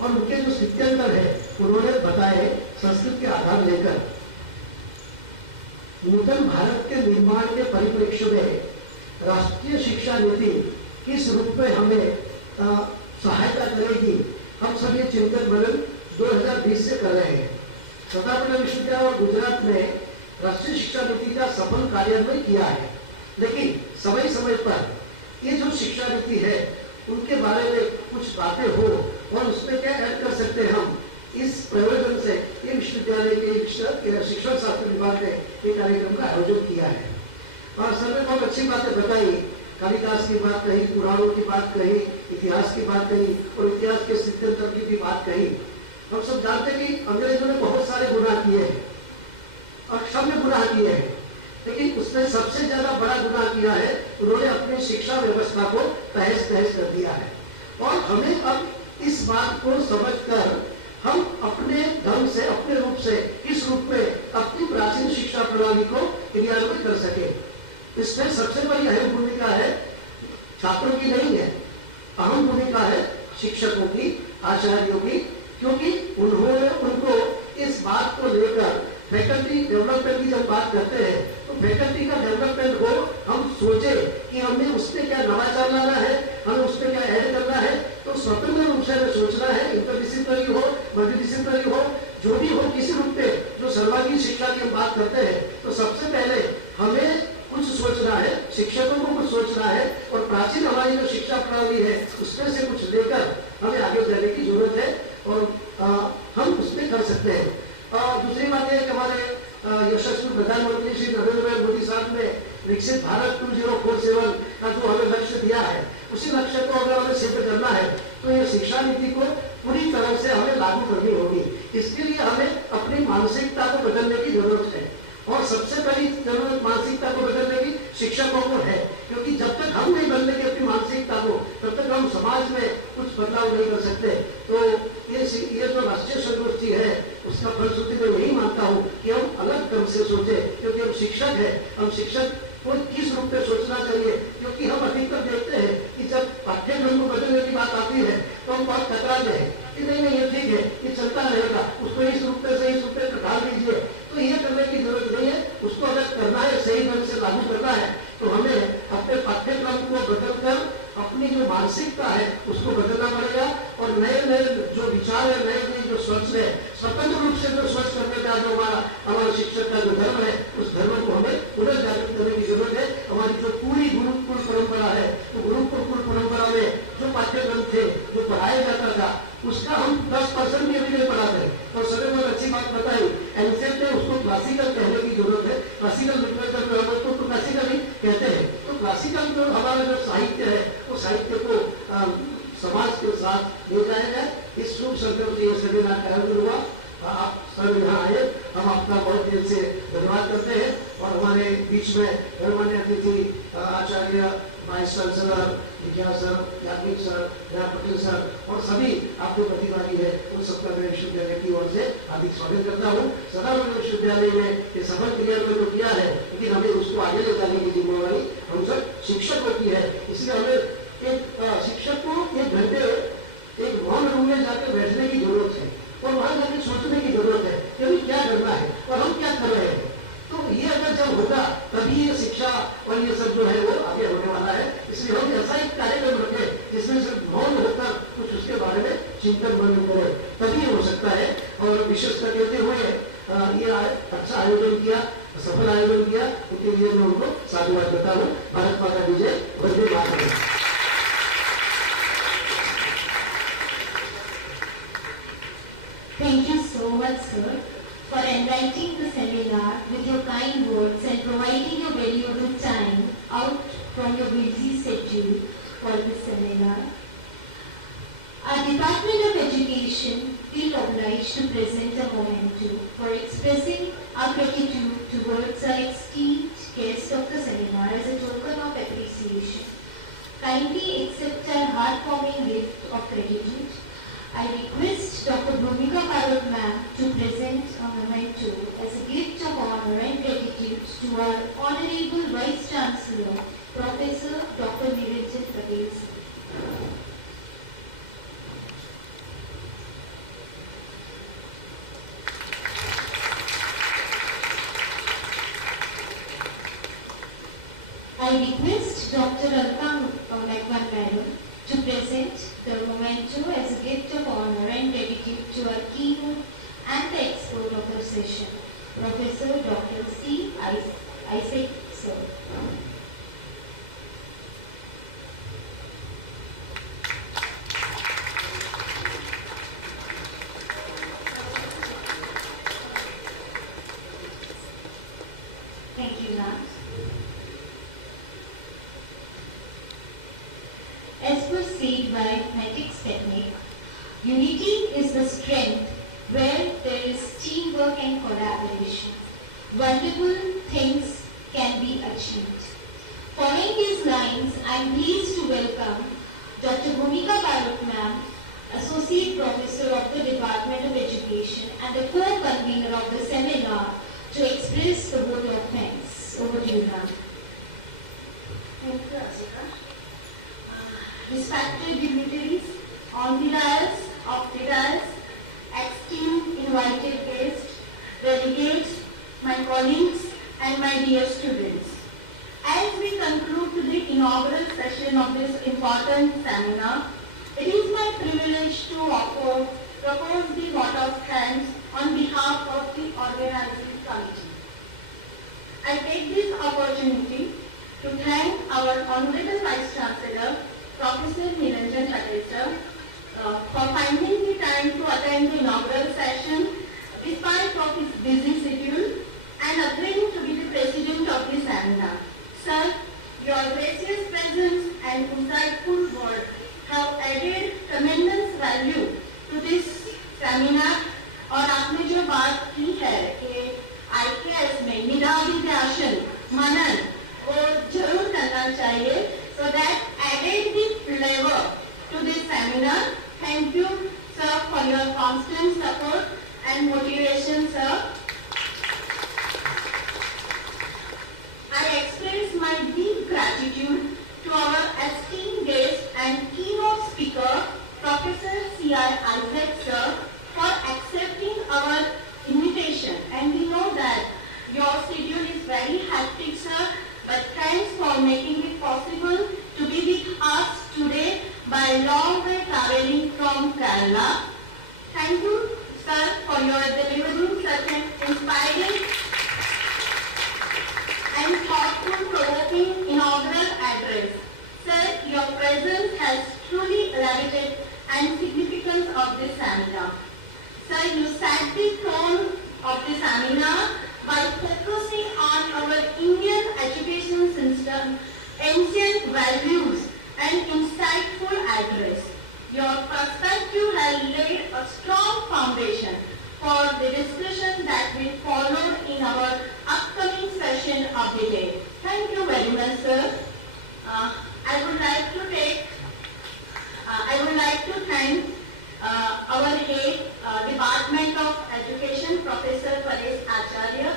और उनके जो स्थित्यंतर है उन्होंने बताए संस्कृत के आधार लेकर। नूतन भारत के निर्माण के परिप्रेक्ष्य में राष्ट्रीय शिक्षा नीति किस रूप में हमें सहायता करेगी, हम सब ये चिंतन मनन 2020 से कर रहे हैं। सरदार पटेल विश्वविद्यालय और गुजरात में राष्ट्रीय शिक्षा नीति का सफल कार्यान्वयन किया है, लेकिन समय समय पर ये जो शिक्षा नीति है उनके बारे में कुछ बातें हो और उसमें क्या ऐड कर सकते हैं हम, इस प्रयोजन से ये विश्वविद्यालय के शिक्षण शास्त्र विभाग ने एक कार्यक्रम का आयोजन किया है। और सर ने बहुत अच्छी बातें बताई, कालिदास की बात कही, पुराणों की बात कही, इतिहास की बात कही और इतिहास के स्थित्यंतर की भी बात कही। हम सब जानते हैं कि अंग्रेजों ने बहुत सारे गुनाह किए हैं और सब ने गुनाह किए हैं, लेकिन उसने सबसे ज्यादा बड़ा गुनाह किया है, उन्होंने अपनी शिक्षा व्यवस्था को तहस नहस कर दिया है। और हमें अब इस बात को समझकर हम अपने ढंग से, अपने रूप से, इस रूप में अपनी प्राचीन शिक्षा प्रणाली को क्रियान्वित कर सके। इसमें सबसे बड़ी अहम भूमिका है छात्रों की नहीं है, अहम भूमिका है शिक्षकों की, आचार्यों की, क्योंकि उन्होंने उनको इस बात को लेकर फैकल्टी डेवलपमेंट की जब बात करते हैं तो फैकल्टी का डेवलपमेंट हो, हम सोचे कि हमें उसमें क्या नवाचार लाना है, हमें उसमें क्या ऐड करना है, तो स्वतंत्र रूप से हमें सोचना है। इंटरडिसिप्लिनरी हो, मल्टीडिसिप्लिनरी हो, जो भी हो, किसी रूप में जो सर्वांगीण शिक्षा की हम बात करते हैं तो सबसे पहले हमें कुछ सोचना है, शिक्षकों को कुछ सोचना है और प्राचीन हमारी जो शिक्षा प्रणाली है उसमें से कुछ लेकर हमें आगे जाने की जरूरत है और हम उसमें कर सकते हैं। दूसरी बात है कि हमारे यशस्वी प्रधानमंत्री श्री नरेंद्र मोदी साहब ने विकसित भारत 2047 का जो हमें लक्ष्य दिया है, उसी लक्ष्य को अगर हमें सिद्ध करना है तो ये शिक्षा नीति को पूरी तरह से हमें लागू करनी होगी। इसके लिए हमें अपनी मानसिकता को बदलने की जरूरत है और सबसे पहली जरूरत मानसिकता को बदलने की शिक्षकों को है, क्योंकि जब तक हम नहीं बदलेंगे अपनी मानसिकता को तब तक हम समाज में कुछ बदलाव नहीं कर सकते। तो ये जो राष्ट्रीय संगोष्ठी है उसका फलश्रुति मैं यही मानता हूँ कि हम अलग ढंग से सोचे, क्योंकि हम शिक्षक है, हम शिक्षक को किस रूप में सोचना चाहिए, क्योंकि हम अधिकतर देखते हैं कि जब पाठ्यक्रम को बदलने की बात आती है तो हम बहुत कतराते हैं कि नहीं ये ठीक है, ये चलता रहेगा, उसको इस रूप में से इस रूप में ढाल दीजिए। तो ये करने की जरूरत नहीं है, उसको अगर करना है, सही ढंग से लागू करना है तो हमें अपने पाठ्यक्रम को बदलकर अपनी जो मानसिकता है उसको बदलना पड़ेगा और नए नए जो विचार है, नए नए जो सोच है, स्वतंत्र रूप से जो सोच करने का जो हमारा शिक्षक का जो धर्म है उस धर्म को हमें पुनर्जागृत करने की जरूरत है। हमारी जो पूरी गुरुकुल परंपरा है, तो गुरुकुल परंपरा में जो पाठ्यक्रम थे, जो पढ़ाया जाता था, उसका हम 10% भी अभी नहीं पढ़ाते। और सर ने बहुत अच्छी बात बताई, एनसेट में उसको क्लासिकल कहने की जरूरत है। क्लासिकल लिटरेचर में हम उसको क्लासिकल ही कहते हैं। तो क्लासिकल जो हमारा जो साहित्य है वो साहित्य को समाज के साथ ले जाएगा। इस शुभ संकल्प से सेमिनार का आयोजन हुआ, आप सब यहाँ आए, हम आपका बहुत दिल से धन्यवाद करते हैं। और हमारे बीच में गणमान्य अतिथि आचार्य, वाइस चांसलर, विज्ञान सर, याज्ञिक सर, पटेल सर और सभी आपके प्रतिभागी है, उन सबका मैं विश्वविद्यालय की ओर से हार्दिक स्वागत करता हूँ। सरदार विश्वविद्यालय ने ये सफल क्रियान्वयन जो किया है, लेकिन हमें उसको आगे ले जाने की जिम्मेवारी हम सब शिक्षकों की है। इसलिए हमें एक शिक्षक को 1 घंटे एक मौन रूम में जाकर बैठने की जरूरत है और वहां जाकर सोचने की जरूरत है कि हमें क्या करना है और हम क्या कर रहे हैं। तो ये अगर जब होगा तभी ये शिक्षा और ये सब जो है वो आगे होने वाला है। इसलिए हम ऐसा एक कार्यक्रम रखें जिसमें सिर्फ मौन होकर कुछ उसके बारे में चिंतन मनन करें, तभी हो सकता है। और विशेषकर कहते हुए ये अच्छा आयोजन किया सफल आयोजन किया, उनके लिए मैं उनको साधुवाद देता हूँ। भारत माता की जय, Vande Mataram. Thank you so much, sir, for enlightening the seminar with your kind words and providing your valuable time out from your busy schedule for this seminar. Our Department of Education feel obliged to present a memento for expressing our gratitude towards our esteemed guest of the seminar as a token of appreciation. Kindly accept our heartwarming gift of gratitude. I request Dr. Bhumika Parot ma'am to present a memento as a gift of honor and gratitude to our Honorable Vice Chancellor, Professor Dr. Niranjan Patel. I request Dr. Alka Megwan madam to present the memento as a gift of honor and gratitude to our keynote and the expert of the session, Professor Dr. C. Isaac sir. Thank you, ma'am. As per said by Matrix technique, unity is the strength where there is teamwork and collaboration. Wonderful things can be achieved. Following these lines, I am pleased to welcome Dr. Bhumika Parot ma'am, Associate Professor of the Department of Education and the co-convener of the seminar, to express the vote of thanks. Over to you, ma'am. Thank you, Asika. Respected dignitaries, on the dais, off the dais, esteemed invited guests, delegates, my colleagues, and my dear students. As we conclude the inaugural session of this important seminar, it is my privilege to propose the vote of thanks on behalf of the organizing committee. I take this opportunity to thank our Honorable Vice Chancellor, Professor Niranjan Patel, for finding the time to attend the inaugural session despite of his busy schedule and agreeing to be the president of the seminar. Sir, your gracious presence and insightful words have added tremendous value to this seminar. और आपने जो बात की है कि IKS में निधाविध्यासन मनन वो जरूर करना चाहिए, so that added the flavor to this seminar. Thank you, sir, for your constant support and motivation, sir. I express my deep gratitude to our esteemed guest and keynote speaker, Professor C.I. Isaac, sir, for accepting our invitation. And we know that your schedule is very hectic, sir, but thanks for making it possible to be with us today by long way traveling from Kerala. Thank you, sir, for your delivering such an inspiring and thoughtful, provoking inaugural address. Sir, your presence has truly elevated and significance of this seminar. Sir, you set the tone of the seminar by focusing on our Indian education system, ancient values and insightful address. Your perspective has laid a strong foundation for the discussion that will follow in our upcoming session of the day. Thank you very much, sir. I would like to thank our head Department of Education, Professor Paresh Acharya,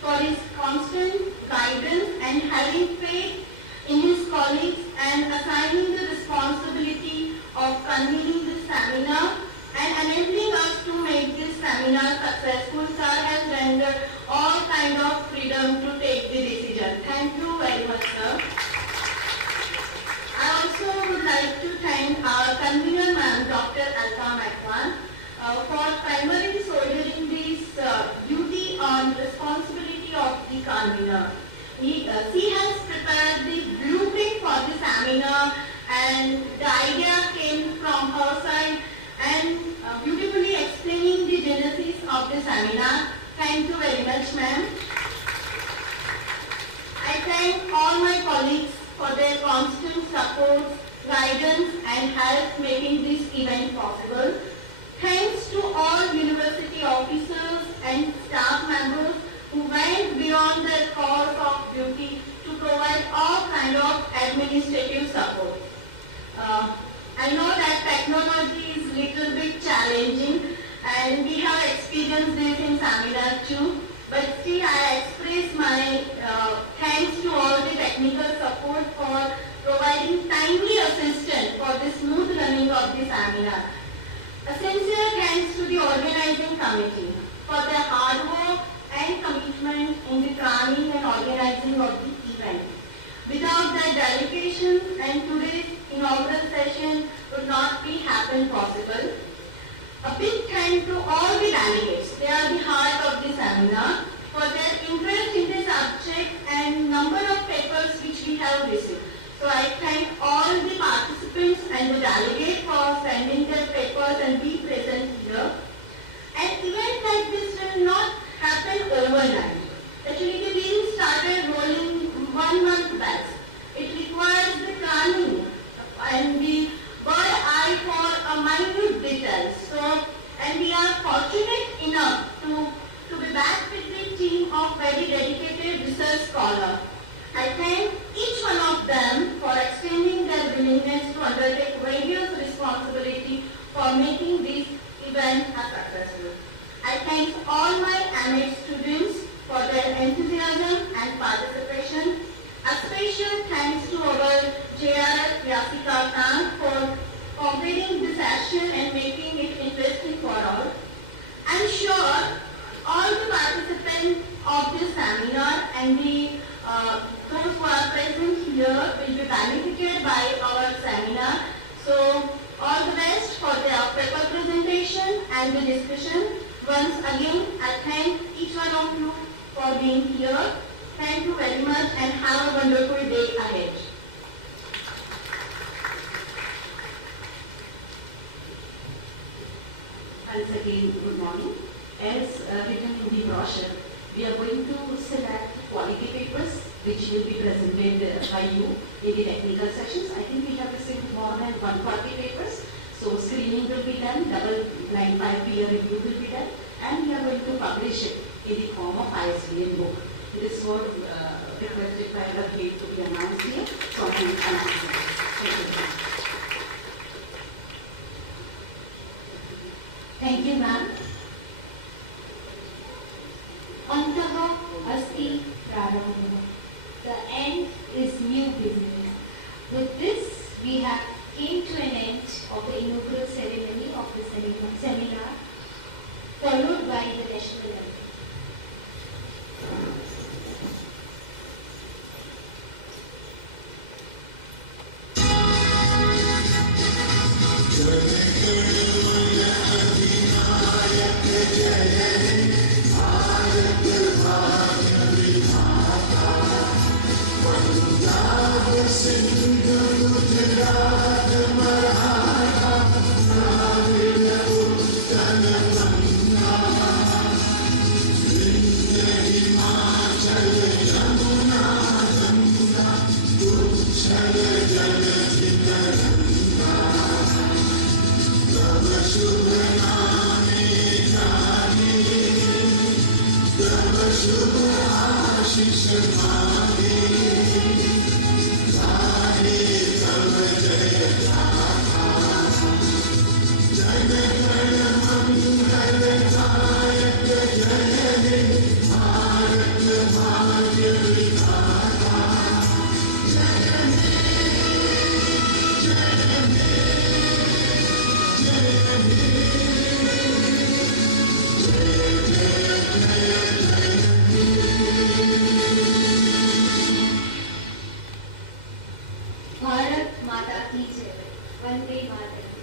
for his constant guidance and having faith in his colleagues and assigning the responsibility of convening the seminar and enabling us to make this seminar successful. Sir has rendered all kind of freedom to take the decision. Thank you very much, sir. I also would like to thank our convener, ma'am, Dr. Alka Megwan, for primarily shouldering this duty on responsibility of the convener. She has prepared the blueprint for the seminar, and the idea came from her side, and beautifully explaining the genesis of the seminar. Thank you very much, ma'am. I thank all my colleagues for their constant support, guidance and help making this event possible. Thanks to all university officers and staff members who went beyond their course of duty to provide all kind of administrative support. I know that technology is little bit challenging and we have experienced this in seminar too, but still I express my thanks to all the technical support for providing timely assistance for the smooth running of the seminar. A sincere thanks to the organizing committee for their hard work and commitment in the planning and organizing of the event. Without their dedication and today's inaugural session would not be happen possible. A big thank to all the delegates. They are the heart of the seminar for their interest in the subject and number of papers which we have received. So I thank all the participants and the delegates for sending their papers and be present here. An event like this will not happen overnight. Actually, the wheels started rolling 1 month back. It requires the planning and the bird eye for a minute details. So, and we are fortunate enough to be back with the team of very dedicated research scholars. I thank each one of them for extending their willingness to undertake various responsibilities for making this event a successful. I thank all my MA students for their enthusiasm and participation. A special thanks to our JRF Yasika Khan for completing the session and making it interesting for all. I'm sure all the participants of this seminar and those who are present here will be benefited by our seminar. So all the best for the paper presentation and the discussion. Once again, I thank each one of you for being here. Thank you very much and have a wonderful day ahead. Once again, good morning. As written in the brochure, we are going to select quality papers which will be presented by you in the technical sections. I think we have received more than 140 papers. So screening will be done, double blind peer review will be done, and we are going to publish it in the form of ISBN book. This was requested by the head to be announced here. So I am announcing. Thank you. Thank you, ma'am. Antaha asti prarambha. The end is new beginning. With this, we have came to an end of the inaugural ceremony of the seminar, followed by the national anthem. Bharat माता की जय, Vande Mataram.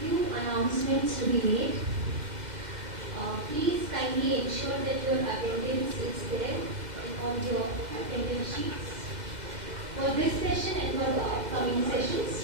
Few announcements to be made. Please kindly ensure that your attendance is there on your attendance sheets. For this session and for the upcoming sessions,